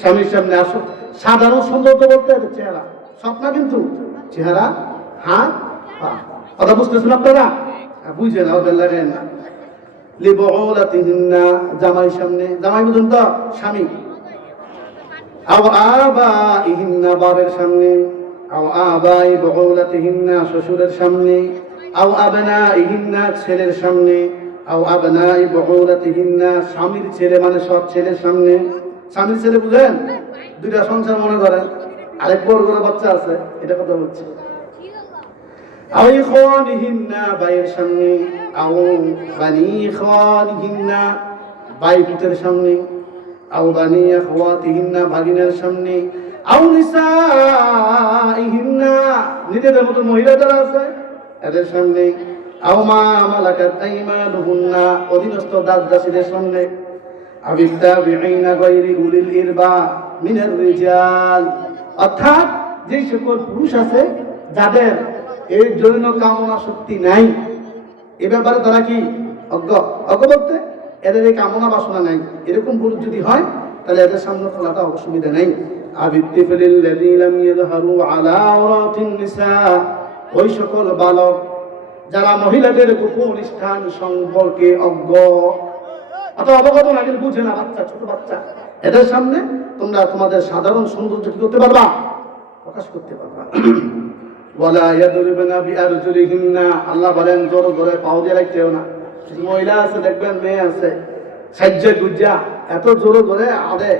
স্বামীর সামনে। আসো সাধারণ সৌন্দর্য বলতে হবে চেহারা, সব না কিন্তু চেহারা, হাত পা। কথা বুঝতেছেন আপনারা? বুঝে না, ওদের লাগে না। লিবুলাতিহিন্না, জামাইয়ের সামনে। জামাই বুঝুন তো? স্বামী। আও আবাইহিন্না, বাবার সামনে। আও আবাই বুলাতিহিন্না, শ্বশুরের সামনে। আও আবনাইহিন্না, ছেলের সামনে। আও আবনাই বুলাতিহিন্না, স্বামীর ছেলে মানে সব ছেলের সামনে। স্বামীর ছেলে বুঝেন? দুইটা সংসার মনে করেন, আরেক বড় করে বাচ্চা আছে, এটা কথা বলছে। আও ইখওয়ানিহিন্না, ভাইয়ের সামনে। আও বানি ইখওয়ানিহিন্না, ভাই পুতের সামনে। আও বানি আখওয়াতিহিন্না, ভাগিনের সামনে। আও নিসাইহিন্না, নিজেদের মতো মহিলা যারা আছে এদের সামনে। আও মা মালাকাত আইমানুহুন্না, অধীনস্থ দাস দাসীদের সামনে। আবিত্তাবিঈনা গায়রি উলিল ইরবা মিনার রিজাল, অর্থাৎ যে সকল পুরুষ আছে যাদের এই যৌন কামনা শক্তি নাই, এ ব্যাপারে তারা কি অজ্ঞ? অজ্ঞ বলতে এদের এই কামনা বাসনা নাই, এরকম পুরুষ যদি হয় তাহলে এদের সামনে খোলাটা অসুবিধা নেই। আবিত্তিফিলিল্লাযী লাম ইয়াযহারু আলা আওরাতিন নিসা, ওই সকল বালক যারা মহিলাদের গোপন স্থান সম্পর্কে অজ্ঞ অথবা অবগত না, কিন্তু বুঝে না, বাচ্চা, ছোট বাচ্চা, এদের সামনে তোমরা তোমাদের সাধারণ সৌন্দর্য কি করতে পারবা? প্রকাশ করতে পারবা। ওয়ালা ইয়াদরিবনা বিআরজুলিহিন্না, আল্লাহ বলেন জোর করে পাও দিয়ে রাখতেও না। মহিলা আছে দেখবেন, মেয়ে আছে সাজ্জা গুজ্জা এত জোর করে আদে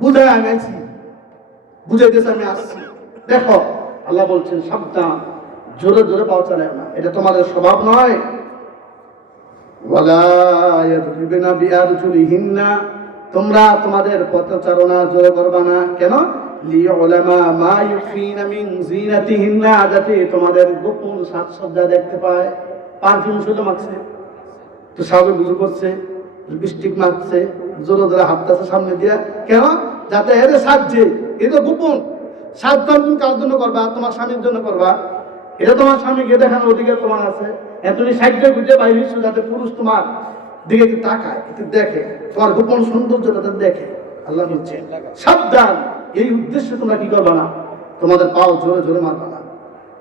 বুঝায় আমি আছি, বুঝাইতেছে আমি আসছি, দেখো আল্লাহ বলছেন সাবধান, জোরে জোরে পাও চালায় না, এটা তোমাদের স্বভাব নয়। ওয়ালা ইয়াদরিবনা বিআরজুলিহিন্না, তোমরা তোমাদের পথচারণা জোরে করবা না। কেন? লিউলামা মা ইউফিনা মিন যিনাতিহিন্না, যাতে তোমাদের গোপন সাজসজ্জা দেখতে পায়। পারফিউম শুধু মাখছে, তো সাজে বুঝু করছে, লিপস্টিক মাখছে, জোরে জোরে হাঁটতেছে সামনে দিয়া, কেন? যাতে এদের সাজছে, এটা গোপন সাজ। তুমি কার জন্য করবা? তোমার স্বামীর জন্য করবা। এটা তোমার স্বামীকে দেখানোর অধিকার তোমার আছে। তুমি সাজ্জা গুজে বাইরে যাতে পুরুষ তোমার দিকে একটু তাকায়, একটু দেখে, তোমার গোপন সৌন্দর্য তাদের দেখে। আল্লাহ বলছে সাবধান, এই উদ্দেশ্যে তোমরা কি করবা না? তোমাদের পাও জোরে জোরে মারবা না।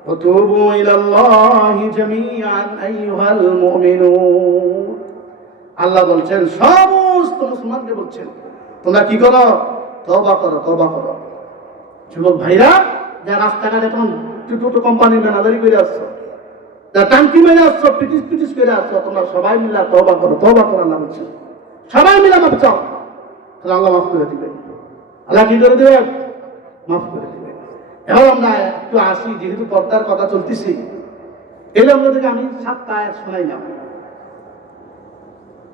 وتوبوا إلى الله جميعا أيها المؤمنون আল্লাহ বলছেন সমস্ত মুসলমানকে বলছেন তোমরা কি করো তওবা করো তওবা করো যুবক ভাইরা যারা রাস্তাঘাটে এখন ছোট কোম্পানির ম্যানেজারি করে আসছো যারা টাঙ্কি মেরে আসছো পিটিস করে আসছো তোমরা সবাই মিলে তওবা করো আল্লাহ বলছেন সবাই মিলে মাফ চাও তাহলে আল্লাহ মাফ করে দিবেন আল্লাহ কি করে দিবেন মাফ করে দিবেন এবার আমরা একটু আসি যেহেতু পর্দার কথা চলতেছি এই থেকে আমি 7টা আয়াত শোনাইলাম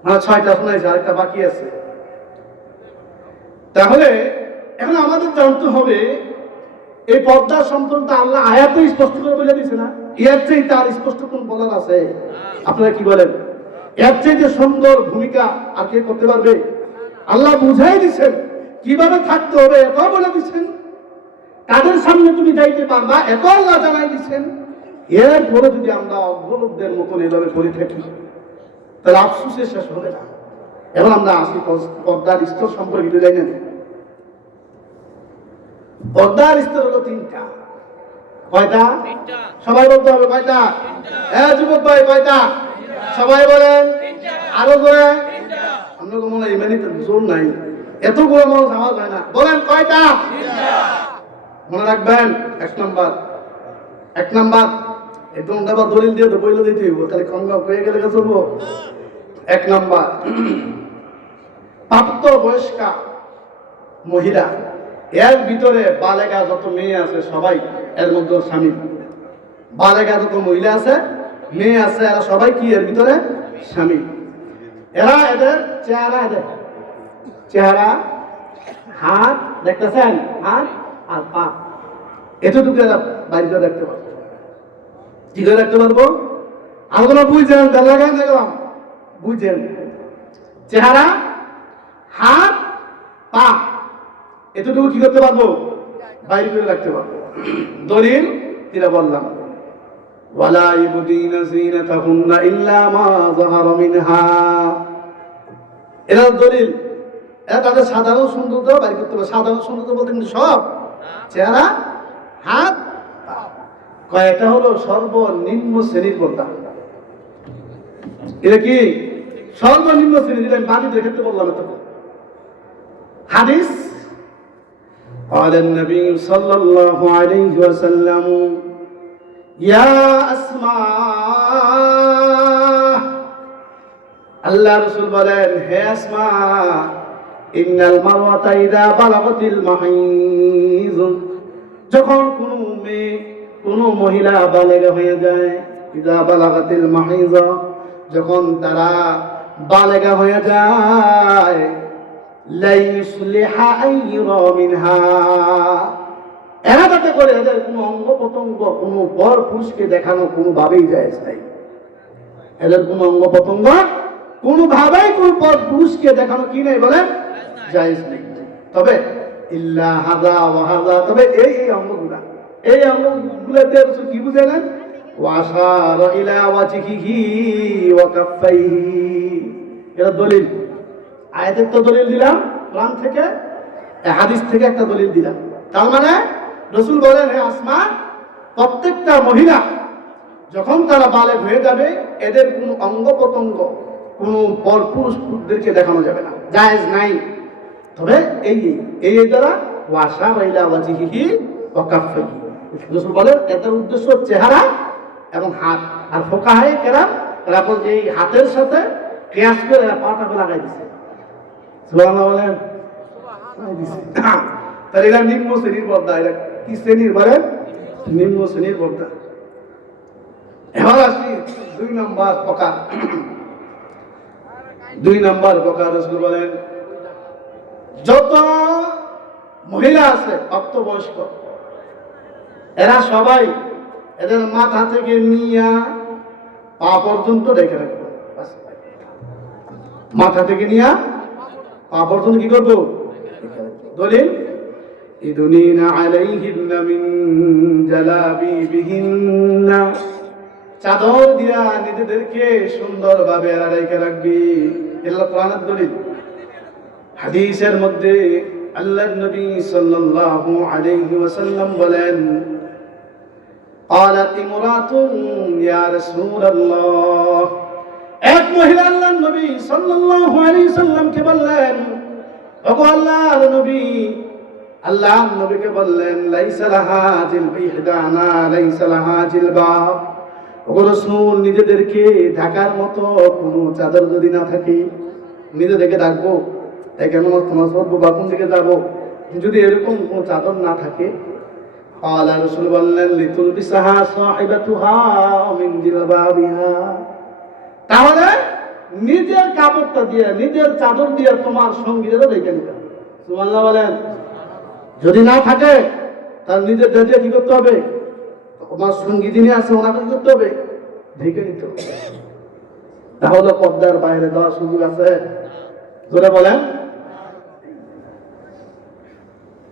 মানে 6টা শোনাইছি আরেকটা বাকি আছে তাহলে এখন আমাদের জানতে হবে এই পর্দা সম্পর্কে আল্লাহ আয়াতে স্পষ্ট করে বলে দিয়েছে না এর চেয়ে তার স্পষ্ট কোন বলার আছে আপনারা কি বলেন এর চেয়ে যে সুন্দর ভূমিকা আর কে করতে পারবে আল্লাহ বুঝাই দিচ্ছেন কিভাবে থাকতে হবে এত বলে দিচ্ছেন তাদের সামনে তুমি যাইতে পারবা এত আল্লাহ জানাই দিচ্ছেন এরপরে যদি আমরা অজ্ঞলোকদের মতন এভাবে করে থাকি তাহলে আফসোসের শেষ হবে না এখন আমরা আসি পর্দার স্তর সম্পর্কিত জানেন পর্দার স্তর হলো 3টা কয়টা সবাই বলতে হবে কয়টা হ্যাঁ যুবক ভাই কয়টা সবাই বলেন আরো করে আমরা মনে হয় ইমানি জোর নাই এতগুলো মানুষ আওয়াজ হয় না বলেন কয়টা মনে রাখবেন 1 নাম্বার একদম ডাবা দলিল দিয়ে তো বইলে দিতে হইব তাহলে কম হয়ে গেলে চলবো 1 নাম্বার প্রাপ্ত বয়স্কা মহিলা এর ভিতরে বালেগা যত মেয়ে আছে সবাই এর মধ্যে স্বামী বালেগা যত মহিলা আছে মেয়ে আছে এরা সবাই কি এর ভিতরে স্বামী এরা এদের চেহারা হাত দেখতেছেন হাত আর পা এতটুকু এরা বাড়িতে দেখতে পারবো কি করে দেখতে পারবো আলোচনা বুঝছেন দেখলাম বুঝছেন চেহারা হাত পা এতটুকু কি করতে পারবো বাইরে করে রাখতে পারবো দলিল যেটা বললাম ওয়ালা ইবদিনা যিনাতাহুন্না ইল্লা মা যাহারা মিনহা এরা দলিল এরা তাদের সাধারণ সৌন্দর্য বাইরে করতে পারে সাধারণ সৌন্দর্য বলতে কিন্তু সব চেহারা হাত কয়টা হলো সর্বনিম্ন শ্রেণীর পর্দা এটা কি সর্বনিম্ন শ্রেণী যেটা আমি বাদীদের ক্ষেত্রে বললাম তো হাদিস قال النبي صلى الله عليه وسلم يا أسماء আল্লাহ রাসূল বলেন হে আসমা ইন্নাল মারওয়াতা ইযা বালাগাতিল মাহিজ যখন কোন মহিলা বালেগা হয়ে যায় ইযা বালাগাতিল মাহিজ যখন তারা বালেগা হয়ে যায় লাইসলিহা আইরা মিনহা এরা যাতে করে এদের কোনো অঙ্গ প্রত্যঙ্গ কোনো পর পুরুষকে দেখানো কোনো ভাবেই যায় নাই এদের কোনো অঙ্গ প্রত্যঙ্গ কোনো ভাবেই কোন পর পুরুষকে দেখানো কি নেই বলেন জায়েজ নেই তবে ইল্লা হাযা ওয়া হাযা তবে এই অঙ্গগুলোতে রাসূল কি বুঝালেন ওয়াশারা ইলা ওয়াজহিহি ওয়া কাফাইহি এর দলিল আয়াতের তো দলিল দিলাম কোরআন থেকে হাদিস থেকে একটা দলিল দিলাম তার মানে রাসূল বলেন হে আসমা প্রত্যেকটা মহিলা যখন তারা বালেগ হয়ে যাবে এদের কোনো অঙ্গ প্রত্যঙ্গ কোনো পরপুরুষদেরকে দেখানো যাবে না জায়েজ নাই তবে এই দ্বারা ওয়াশা ইলা ওয়াজহিহি ওয়া কাফাইহি রাসূল বলেন এটার উদ্দেশ্য চেহারা এবং হাত আর ফুকাহায়ে কেরাম এরা বলছে এই হাতের সাথে কিয়াস করে পাটাকে লাগাই দিয়েছে সুবহানাল্লাহ বলেন তাহলে এটা নিম্ন শ্রেণীর পর্দা এটা কি শ্রেণীর বলেন নিম্ন শ্রেণীর পর্দা এবার আসি 2 নম্বর প্রকার রাসূল বলেন যত মহিলা আছে প্রাপ্তবয়স্ক এরা সবাই এদের মাথা থেকে নিয়ে পা পর্যন্ত রেখে রাখবে মাথা থেকে নিয়ে পা পর্যন্ত কি করবো দলিল ইদুনিনা আলাইহিন্না মিন জালাবিবিহিন্না চাদর দিয়া নিজেদেরকে সুন্দরভাবে রেখে রাখবি এটা কোরআনের দলিল হাদিসের মধ্যে আল্লাহর নবী সাল্লাল্লাহু আলাইহি ওয়াসাল্লাম বলেন قالت امرأة يا رسول الله এক মহিলা আল্লাহর নবী সাল্লাল্লাহু আলাইহি সাল্লামকে বললেন, ওগো আল্লাহর নবী, আল্লাহর নবীকে বললেন, লাইসা লাহা জিলবিহদানা লাইসা লাহা জিলবাব। ওগো রাসূল, নিজেদেরকে ঢাকার মতো কোনো চাদর যদি না থাকে, নিজেদেরকে ঢাকবো, তাই কেন তোমার সর্ব বাকুন দিকে যাবো যদি এরকম কোনো চাদর না থাকে? আল্লাহ রাসূল বললেন, লিতুলবিসাহা সাহিবাতুহা মিন জিলবাবিহা। তাহলে নিজের কাপড়টা দিয়ে, নিজের চাদর দিয়ে তোমার সঙ্গীদেরও ঢেকে নিতে হবে। সুবহানাল্লাহ বলেন। যদি না থাকে তার নিজের দিয়ে কি করতে হবে? তোমার সঙ্গী যিনি আছে ওনাকে কি করতে হবে? ঢেকে নিতে হবে। তাহলে পর্দার বাইরে দেওয়ার সুযোগ আছে? জোরে বলেন।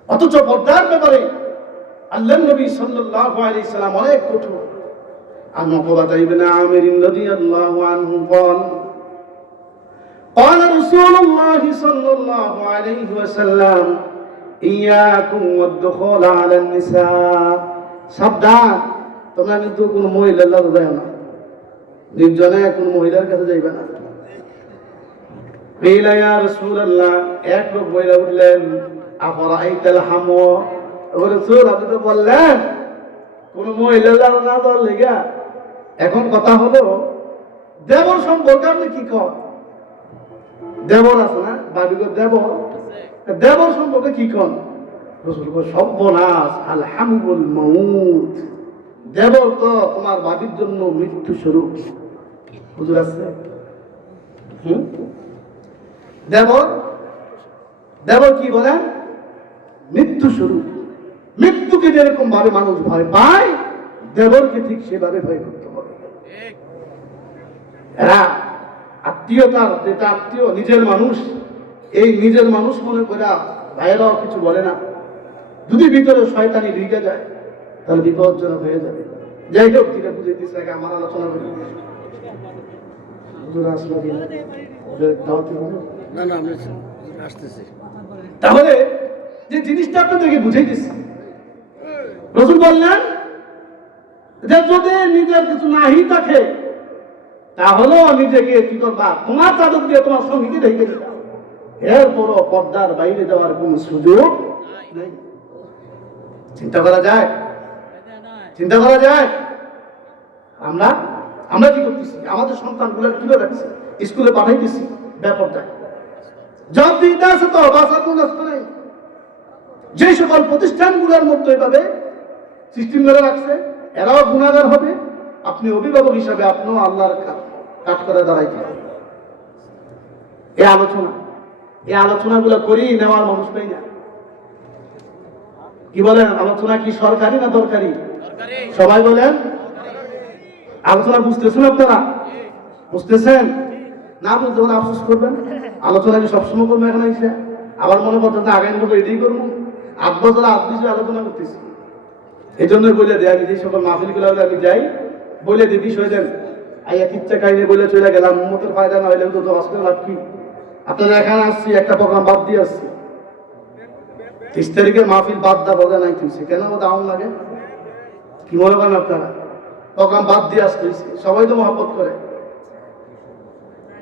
অথচ পর্দার ব্যাপারে আল্লাহর নবী সাল্লাল্লাহু আলাইহি সাল্লাম অনেক কঠোর। عن عقبة بن عامر رضي الله عنه قال قال رسول الله صلى الله عليه وسلم إياكم والدخول على النساء। সাবধান, তোমরা কিন্তু কোন মহিলার কাছে যাও না, নির্জনে কোন মহিলার কাছে যাইবে না। قيل يا رسول الله, এক লোক বইলা উঠলেন, আফরাইতাল হাম। ও রাসূল, আপনি তো বললেন কোন মহিলার কাছে না যাওয়ার লেগা। এখন কথা হলো, দেবর সম্পর্কে আপনি কি কন? দেবর আছে না, বাবিগর দেবর, দেবর সম্পর্কে কি কন? রাসূল কয়, সর্বনাশ, আল হামুল মাউত। দেবর তো তোমার বাবির জন্য মৃত্যু স্বরূপ। হুজুর আছে দেবর, দেবর কি বলেন? মৃত্যু স্বরূপ। মৃত্যুকে যেরকম ভাবে মানুষ ভয় পায়, দেবরকে ঠিক সেভাবে ভয় করতে হবে। এরা আত্মীয়তার, যেটা আত্মীয়, নিজের মানুষ, এই নিজের মানুষ মনে করে ভাইয়েরাও কিছু বলে না। যদি ভিতরে শয়তানি ঢুকে যায় তাহলে বিপজ্জনক হয়ে যাবে। যাই হোক, যেটা বুঝে দিচ্ছে আগে আমার আলোচনা করি। তাহলে যে জিনিসটা আপনাদেরকে বুঝাই দিচ্ছে, রাসূল বললেন যে যদি নিজের কিছু নাহি থাকে তাহলেও নিজেকে কি করবা? তোমার চাদর দিয়ে তোমার সঙ্গীকে ঢেকে দিবা। এরপরও পর্দার বাইরে যাওয়ার কোন সুযোগ নেই। চিন্তা করা যায়? চিন্তা করা যায়? আমরা আমরা কি করতেছি? আমাদের সন্তানগুলো তুলে রাখছি, স্কুলে পাঠাইতেছি ব্যাপারটায়। জব দিতে আছে তো বাসার কোন রাস্তা নেই। যে সকল প্রতিষ্ঠানগুলোর মধ্যে এভাবে সিস্টেম করে রাখছে, এরাও গুণাগার হবে। আপনি অভিভাবক হিসাবে আপনিও আল্লাহর কাজ করে দাঁড়াইতে হবে। এই আলোচনাগুলো করি নেওয়ার মানুষ পাই না। কি বলেন? আলোচনা কি সরকারি না দরকারি? সবাই বলেন। আলোচনা বুঝতেছেন আপনারা? বুঝতেছেন না? বুঝতে হলে আফসোস করবেন। আলোচনা কি সবসময় করবো এখানে এসে? আবার মনে করতেন যে আগামী বছর এটাই করবো। 8 বছর 8 বিষয়ে আলোচনা করতেছি। এই জন্যই বলে দেয়, আমি যে সকল মাহফিলগুলো আমি যাই বলে দিই, বিষয় দেন আইয়া কিচ্ছা কাহিনী বলে চলে গেলাম। উম্মতের ফায়দা না হইলে তো আসলে লাভ কি? আপনারা এখানে আসছি, একটা প্রোগ্রাম বাদ দিয়ে আসছি। 30 তারিখের মাহফিল বাদ দা বলে নাই তুই, কেন দাম লাগে? কি মনে করেন আপনারা? প্রোগ্রাম বাদ দিয়ে আসতে, সবাই তো মহব্বত করে,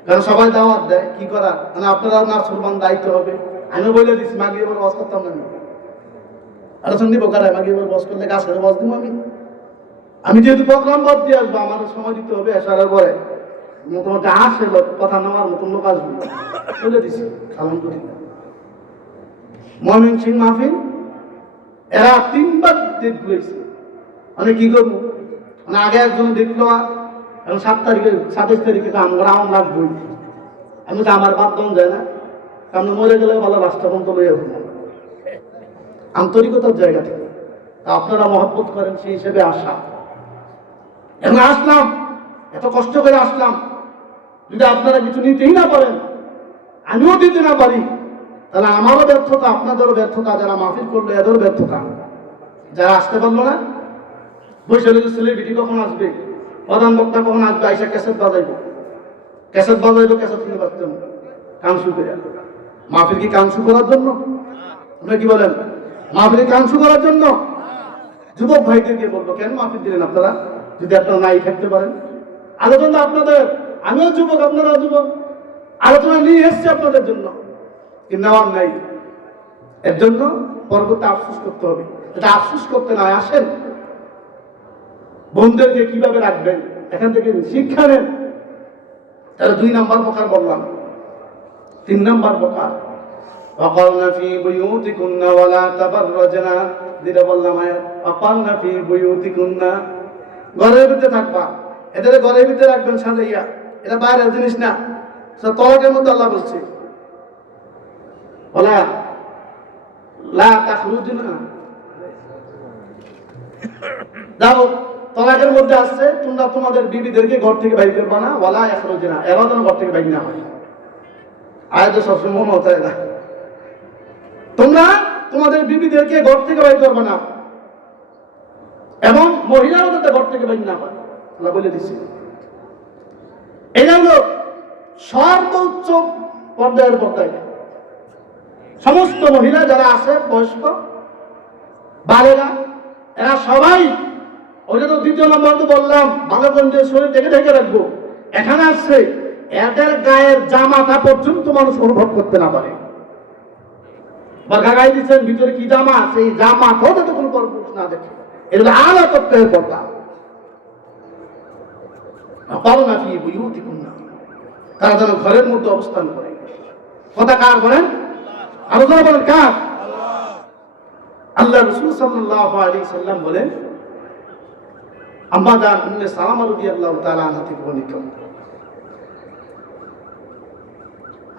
কারণ সবাই দাওয়াত দেয়। কি করার, মানে আপনারা না সুরবান দায়িত্ব হবে। আমি বলে দিচ্ছি, মাগিয়ে এবার বস করতাম না। আলোচনা দিব কারা? মাগিয়ে এবার বস করলে গাছ করে বস দিব আমি যেহেতু প্রোগ্রাম বাদ দিয়ে আসবো, আমার সময় দিতে হবে। আসার পরে মোটামুটি আসে লোক, কথা নেওয়ার মতন লোক আসবে, বলে দিচ্ছি। আলহামদুলিল্লাহ, ময়মনসিংহ মাহফিল এরা 3 বার ডেট দিয়েছে। মানে কি করবো, মানে আগে একজন দেখলো, এখন 7 তারিখে 27 তারিখে আমরা লাগবো। আমি তো আমার বাদ দম যায় না, কারণ মরে গেলে ভালো রাস্তা পর্যন্ত লইয়া হবো। আন্তরিকতার জায়গা থেকে আপনারা মহব্বত করেন, সেই হিসেবে আসা। এখন আসলাম, এত কষ্ট করে আসলাম, যদি আপনারা কিছু নিতেই না পারেন, আমিও দিতে না পারি, তাহলে আমারও ব্যর্থতা, আপনাদেরও ব্যর্থতা। যারা মাহফিল করলো এদেরও ব্যর্থতা। যারা আসতে পারলো না, বৈশাখী সেলিব্রিটি কখন আসবে, প্রধান বক্তা কখন আসবে, আইসা ক্যাসেট বাজাইবো, ক্যাসেট শুনে বাঁচতেন কানসু করে। মাহফিল কি কানসু করার জন্য? আপনারা কি বলেন? মাহফিল কানসু করার জন্য? যুবক ভাইদেরকে বলবো, কেন মাফি দিলেন আপনারা যদি আপনারা নাই থাকতে পারেন? আলোচনা আপনাদের, আমিও যুবক আপনারাও যুবক, আলোচনা নিয়ে এসছি আপনাদের জন্য, কিন্তু নেওয়ার নাই। এর জন্য পরবর্তী আফসোস করতে হবে। এটা আফসোস করতে নয়, আসেন বোনদেরকে কিভাবে রাখবেন এখান থেকে শিক্ষা নেন। তাহলে 2 নাম্বার প্রকার বললাম। 3 নাম্বার প্রকার, ওয়াকারনা ফি বুয়ুতিকুন্না ওয়ালা তাবাররাজনা, যেটা বললাম ওয়াকারনা ফি বুয়ুতিকুন্না, ঘরের ভিতরে থাকবা। এদের ঘরের ভিতরে রাখবেন সাজাইয়া, এটা বাইরের জিনিস না। তলাকের মধ্যে আল্লাহ বলছে ওয়ালা লা তাখরুজনা, যাও তলাকের মধ্যে আসছে তোমরা তোমাদের বিবিদেরকে ঘর থেকে বাইর করবা না, ওয়ালা ইয়াখরুজনা, এরা যেন ঘর থেকে বাইর না হয়। আয়াতে সবসময় মনে হতে না, তোমরা তোমাদের বিবিদেরকে ঘর থেকে বাইর করবা না এবং মহিলাও যাতে ঘর থেকে বাইর না হয়, আল্লাহ বলে দিচ্ছে। এটা হলো সর্বোচ্চ পর্যায়ের পর্যায়ে সমস্ত মহিলা যারা আছে বয়স্ক বালেরা, এরা সবাই, ওইটা তো 2 নম্বর তো বললাম, বাংলাগঞ্জের শরীর থেকে ঢেকে রাখবো। এখানে আসছে এদের গায়ের জামাটা পর্যন্ত মানুষ অনুভব করতে না পারে। বা গায়ে দিচ্ছেন ভিতরে কি জামা আছে, এই জামাটাও যাতে কোনো পরপুরুষ না দেখে, এগুলো আলা করতে পড়তা। তারা যেন ঘরের মধ্যে অবস্থান করে। কথা কার বলেন? আলোচনা বলেন কার? আল্লাহ রাসূল সাল্লাল্লাহু আলাইহি সাল্লাম বলেন, আম্মা জান উম্মে সালামা রাদিয়াল্লাহু তাআলা আনহা থেকে বর্ণিত,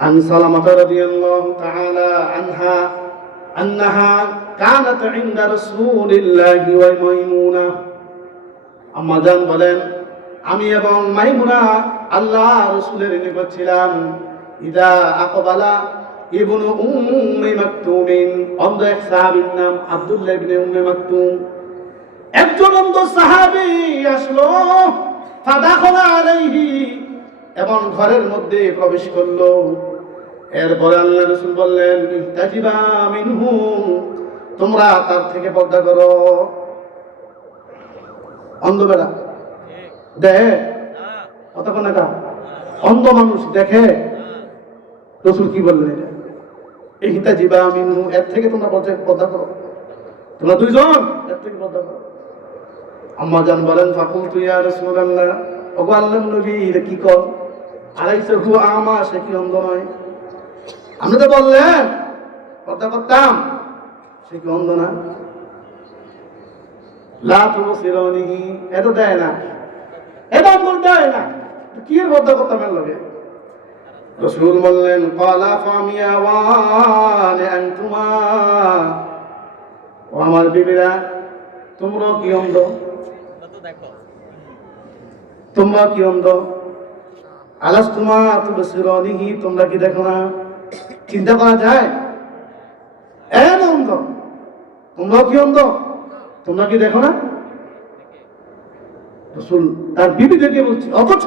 আন সালামা রাদিয়াল্লাহু তাআলা আনহা আন্নাহা কানাত ইনদা রাসূলিল্লাহি ওয়া মাইমুনা, আম্মা জান বলেন আমি এবং মাইমুনা আল্লাহ রাসূলের নিকট ছিলাম। ইদা আকবালা ইবনু উম্মি মাকতুমিন, অন্ধ এক সাহাবীর নাম আব্দুল্লাহ ইবনে উম্মে মাকতুম, একজন অন্ধ সাহাবী আসলো, ফাদাখালা আলাইহি, এবং ঘরের মধ্যে প্রবেশ করলো। এরপরে আল্লাহ রাসূল বললেন, ইহতাজিবা মিনহু, তোমরা তার থেকে পর্দা করো। অন্ধ বেড়া দেখে কতক্ষণ, এটা অন্ধ মানুষ দেখে। রাসূল কি বললেন? এটা ইহতাজিবা মিনহু, এর থেকে তোমরা পর্দা করো, তোমরা 2 জন এর থেকে পর্দা করো। আম্মা জান বলেন, ফাকুলতু ইয়া রাসূলুল্লাহ, ওগো আল্লাহর নবী এটা কি কর, আলাইসা হুয়া আমা, সে কি অন্ধ নয়? আপনি তো বললেন পর্দা করতাম, সে কি অন্ধ না? লা তুবসিরুনিহি, এটা দেয় না, এটা বলতে হয় না, কি এর পর্দা করতাম এর লগে? রাসূল বললেন, ক্বালা ফামিয়া ওয়ান আনতুমা, ও আমার বিবিরা তোমরা কি অন্ধ? তোমরা কি অন্ধ? আলাস্তুমা তুবসিরুনিহি, তোমরা কি দেখো না? চিন্তা করা যায়? এন অন্ধ, তোমরা কি অন্ধ? তোমরা কি দেখো না? রাসূল তার বিবিদেরকে বলছে, অথচ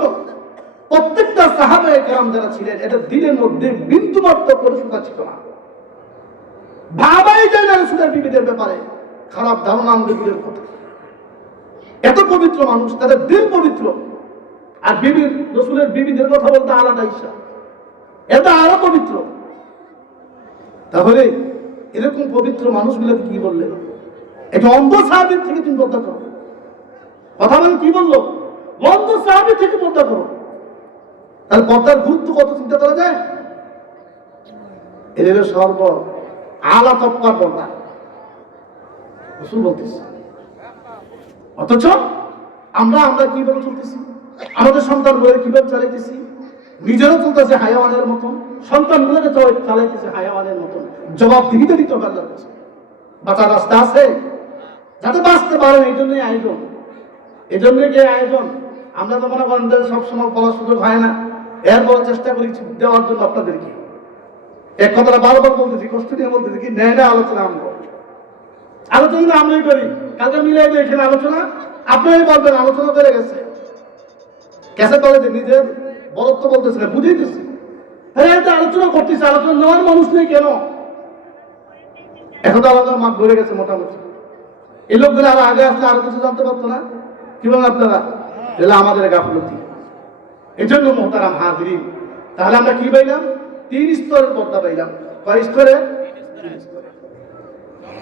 প্রত্যেকটা সাহাবায়ে কেরাম যারা ছিলেন, এটা দিনের মধ্যে বিন্দুমাত্র পরিশুদ্ধ ছিল না। ভাবাই যায় না রাসূলের বিবিদের ব্যাপারে খারাপ ধারণা আমাদের কথা। এত পবিত্র মানুষ, তাদের দিল পবিত্র, আর বিবির রাসূলের বিবিদের কথা বলতে আলাদা ইচ্ছা, এটা আরো পবিত্র। তাহলে এরকম পবিত্র মানুষগুলোকে কি বললেন? এটা অন্ধ সাহাবীর থেকে তুমি পর্দা করো। কথা বলে কি বললো? অন্ধ সাহাবীর থেকে পর্দা করো। তাহলে পর্দার গুরুত্ব কত চিন্তা করা যায়? এর সর্ব আলা তবকার পর্দা রাসূল বলতেছে। অথচ আমরা কিভাবে চলতেছি, আমাদের সন্তান বলে কিভাবে চালাইতেছি, নিজেরও চলতেছে হায়াওয়ানের মতন, সন্তানগুলোকে চালাইতেছে হায়াওয়ানের মতন। জবাবদিহিতা দিতে হবে আল্লাহর কাছে। বাঁচার রাস্তা আছে, যাতে বাঁচতে পারেন, এই জন্যই আয়োজন। এই জন্য কি আয়োজন? আমরা তো মনে করেন সবসময় বলার সুযোগ হয় না, এরপর চেষ্টা করি দেওয়ার জন্য আপনাদেরকে। এক কথাটা বারবার বলতেছি, কষ্ট নিয়ে বলতেছি, কি নেয় না আলোচনা আলোচনা আমরাই করি। কালকে মিলাই দিয়ে এখানে আলোচনা আপনারাই বলবেন আলোচনা করে গেছে, কেসে বলে যে নিজের বলত্ব বলতেছে না, বুঝাইতেছি। হ্যাঁ, এটা আলোচনা করতেছে, আলোচনা নেওয়ার মানুষ নেই কেন? এখন তো আলোচনার মাঠ ভরে গেছে মোটামুটি। এই লোকগুলো আরো আগে আসলে আরো কিছু জানতে পারতো না? কি বলেন আপনারা? এগুলো আমাদের গাফলতি। এই জন্য মোহতারাম হাজিরিন, তাহলে আমরা কি পাইলাম? 3 স্তরের পর্দা পাইলাম। কয় স্তরে? 3 স্তরে।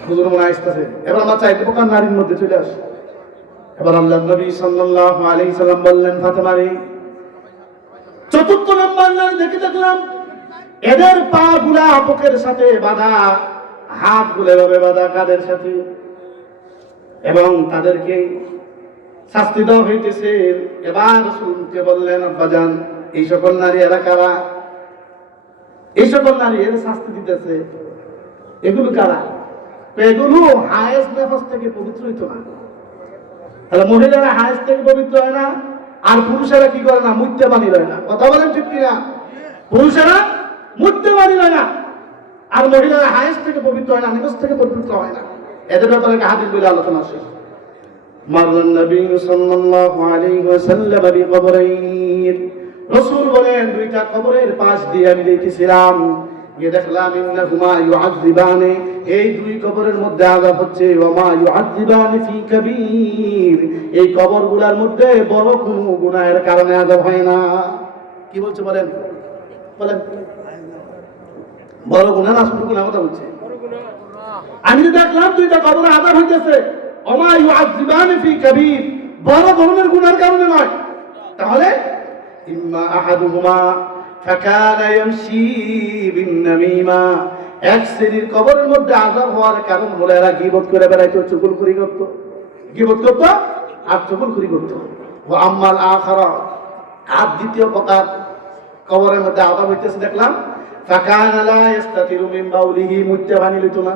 হুজুর মনে আসতেছে। এবার আমরা 4 প্রকার নারীর মধ্যে চলে আসি। এবার আল্লাহর নবী সাল্লাল্লাহু আলাইহি সাল্লাম বললেন ফাতেমারে, 4র্থ নম্বর নারী দেখলাম এদের পা গুলা বুকের সাথে বাঁধা, হাত গুলো এভাবে বাঁধা কাঁধের সাথে, এবং তাদেরকে শাস্তি দেওয়া হইতেছে। এবার রাসূলকে বললেন, আব্বাজান এই সকল নারী এরা কারা? এই সকল নারী এর শাস্তি দিতেছে, এগুলো কারা? এগুলো হায়েস নেফাস থেকে পবিত্র হইতো না। তাহলে মহিলারা হায়েস থেকে পবিত্র হয় না, আর পুরুষেরা কি করে না? মুত্তেবানি হয় না। কথা বলেন ঠিক কিনা? পুরুষেরা মুত্তেবানি হয় না, আর মহিলারা হায়েস থেকে পবিত্র হয় না, নিফাস থেকে পবিত্র হয় না। এদের ব্যাপারে হাদিস বলে আলোচনা শেষ। মাররান নবী সাল্লাল্লাহু আলাইহি ওয়াসাল্লাম বিকবরাইন, রাসূল বলেন 2টা কবরের পাশ দিয়ে আমি দেখেছিলাম, গিয়ে দেখলাম ইন্নাহুমা ইউআযিবানি, এই 2 কবরের মধ্যে আযাব হচ্ছে, ওয়া মা ইউআযিবানি ফি কাবীর, এই কবরগুলোর মধ্যে বড় কোনো গুনাহের কারণে আযাব হয় না। কি বলছে বলেন? বলেন বড় গুনাহ না ছোট গুনাহ কথা বলছে? আমি দেখলাম 2টা কবরে আযাব হইতেছে, ওয়া মা ইউআযিবানি ফি কাবীর, বড় ধরনের গুনাহের কারণে নয়। তাহলে ইম্মা আহাদুহুমা ফাকানা ইয়ামশি বিন-নামিমা, এক শ্রেণীর কবরের মধ্যে আযাব হওয়ার কারণ হলো এরা গীবত করে বেড়াইতো, চুগলখড়ি করতো, গীবত করতো আর চুগলখড়ি করতো। ওয়া আম্মাল আখারা, আর দ্বিতীয় প্রকার কবরের মধ্যে আযাব হইতেছে দেখলাম, ফাকানা লা ইস্তাতিরু মিন বাউলিহি, মুত্তাবানি লইতো না,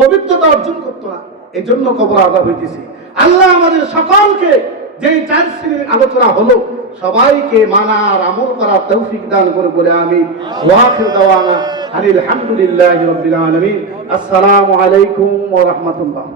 পবিত্রতা অর্জন করতো না, এই জন্য কবর আযাব হইতেছে। আল্লাহ আমাদের সকলকে যেই 4 শ্রেণীর আলোচনা হলো সবাইকে মানার আমল করার তৌফিক দান করে বলে আমিন। ওয়া আখির দাওয়ানা আলহামদুলিল্লাহি রাব্বিল আলামিন। আসসালামু আলাইকুম ওয়া রাহমাতুল্লাহ।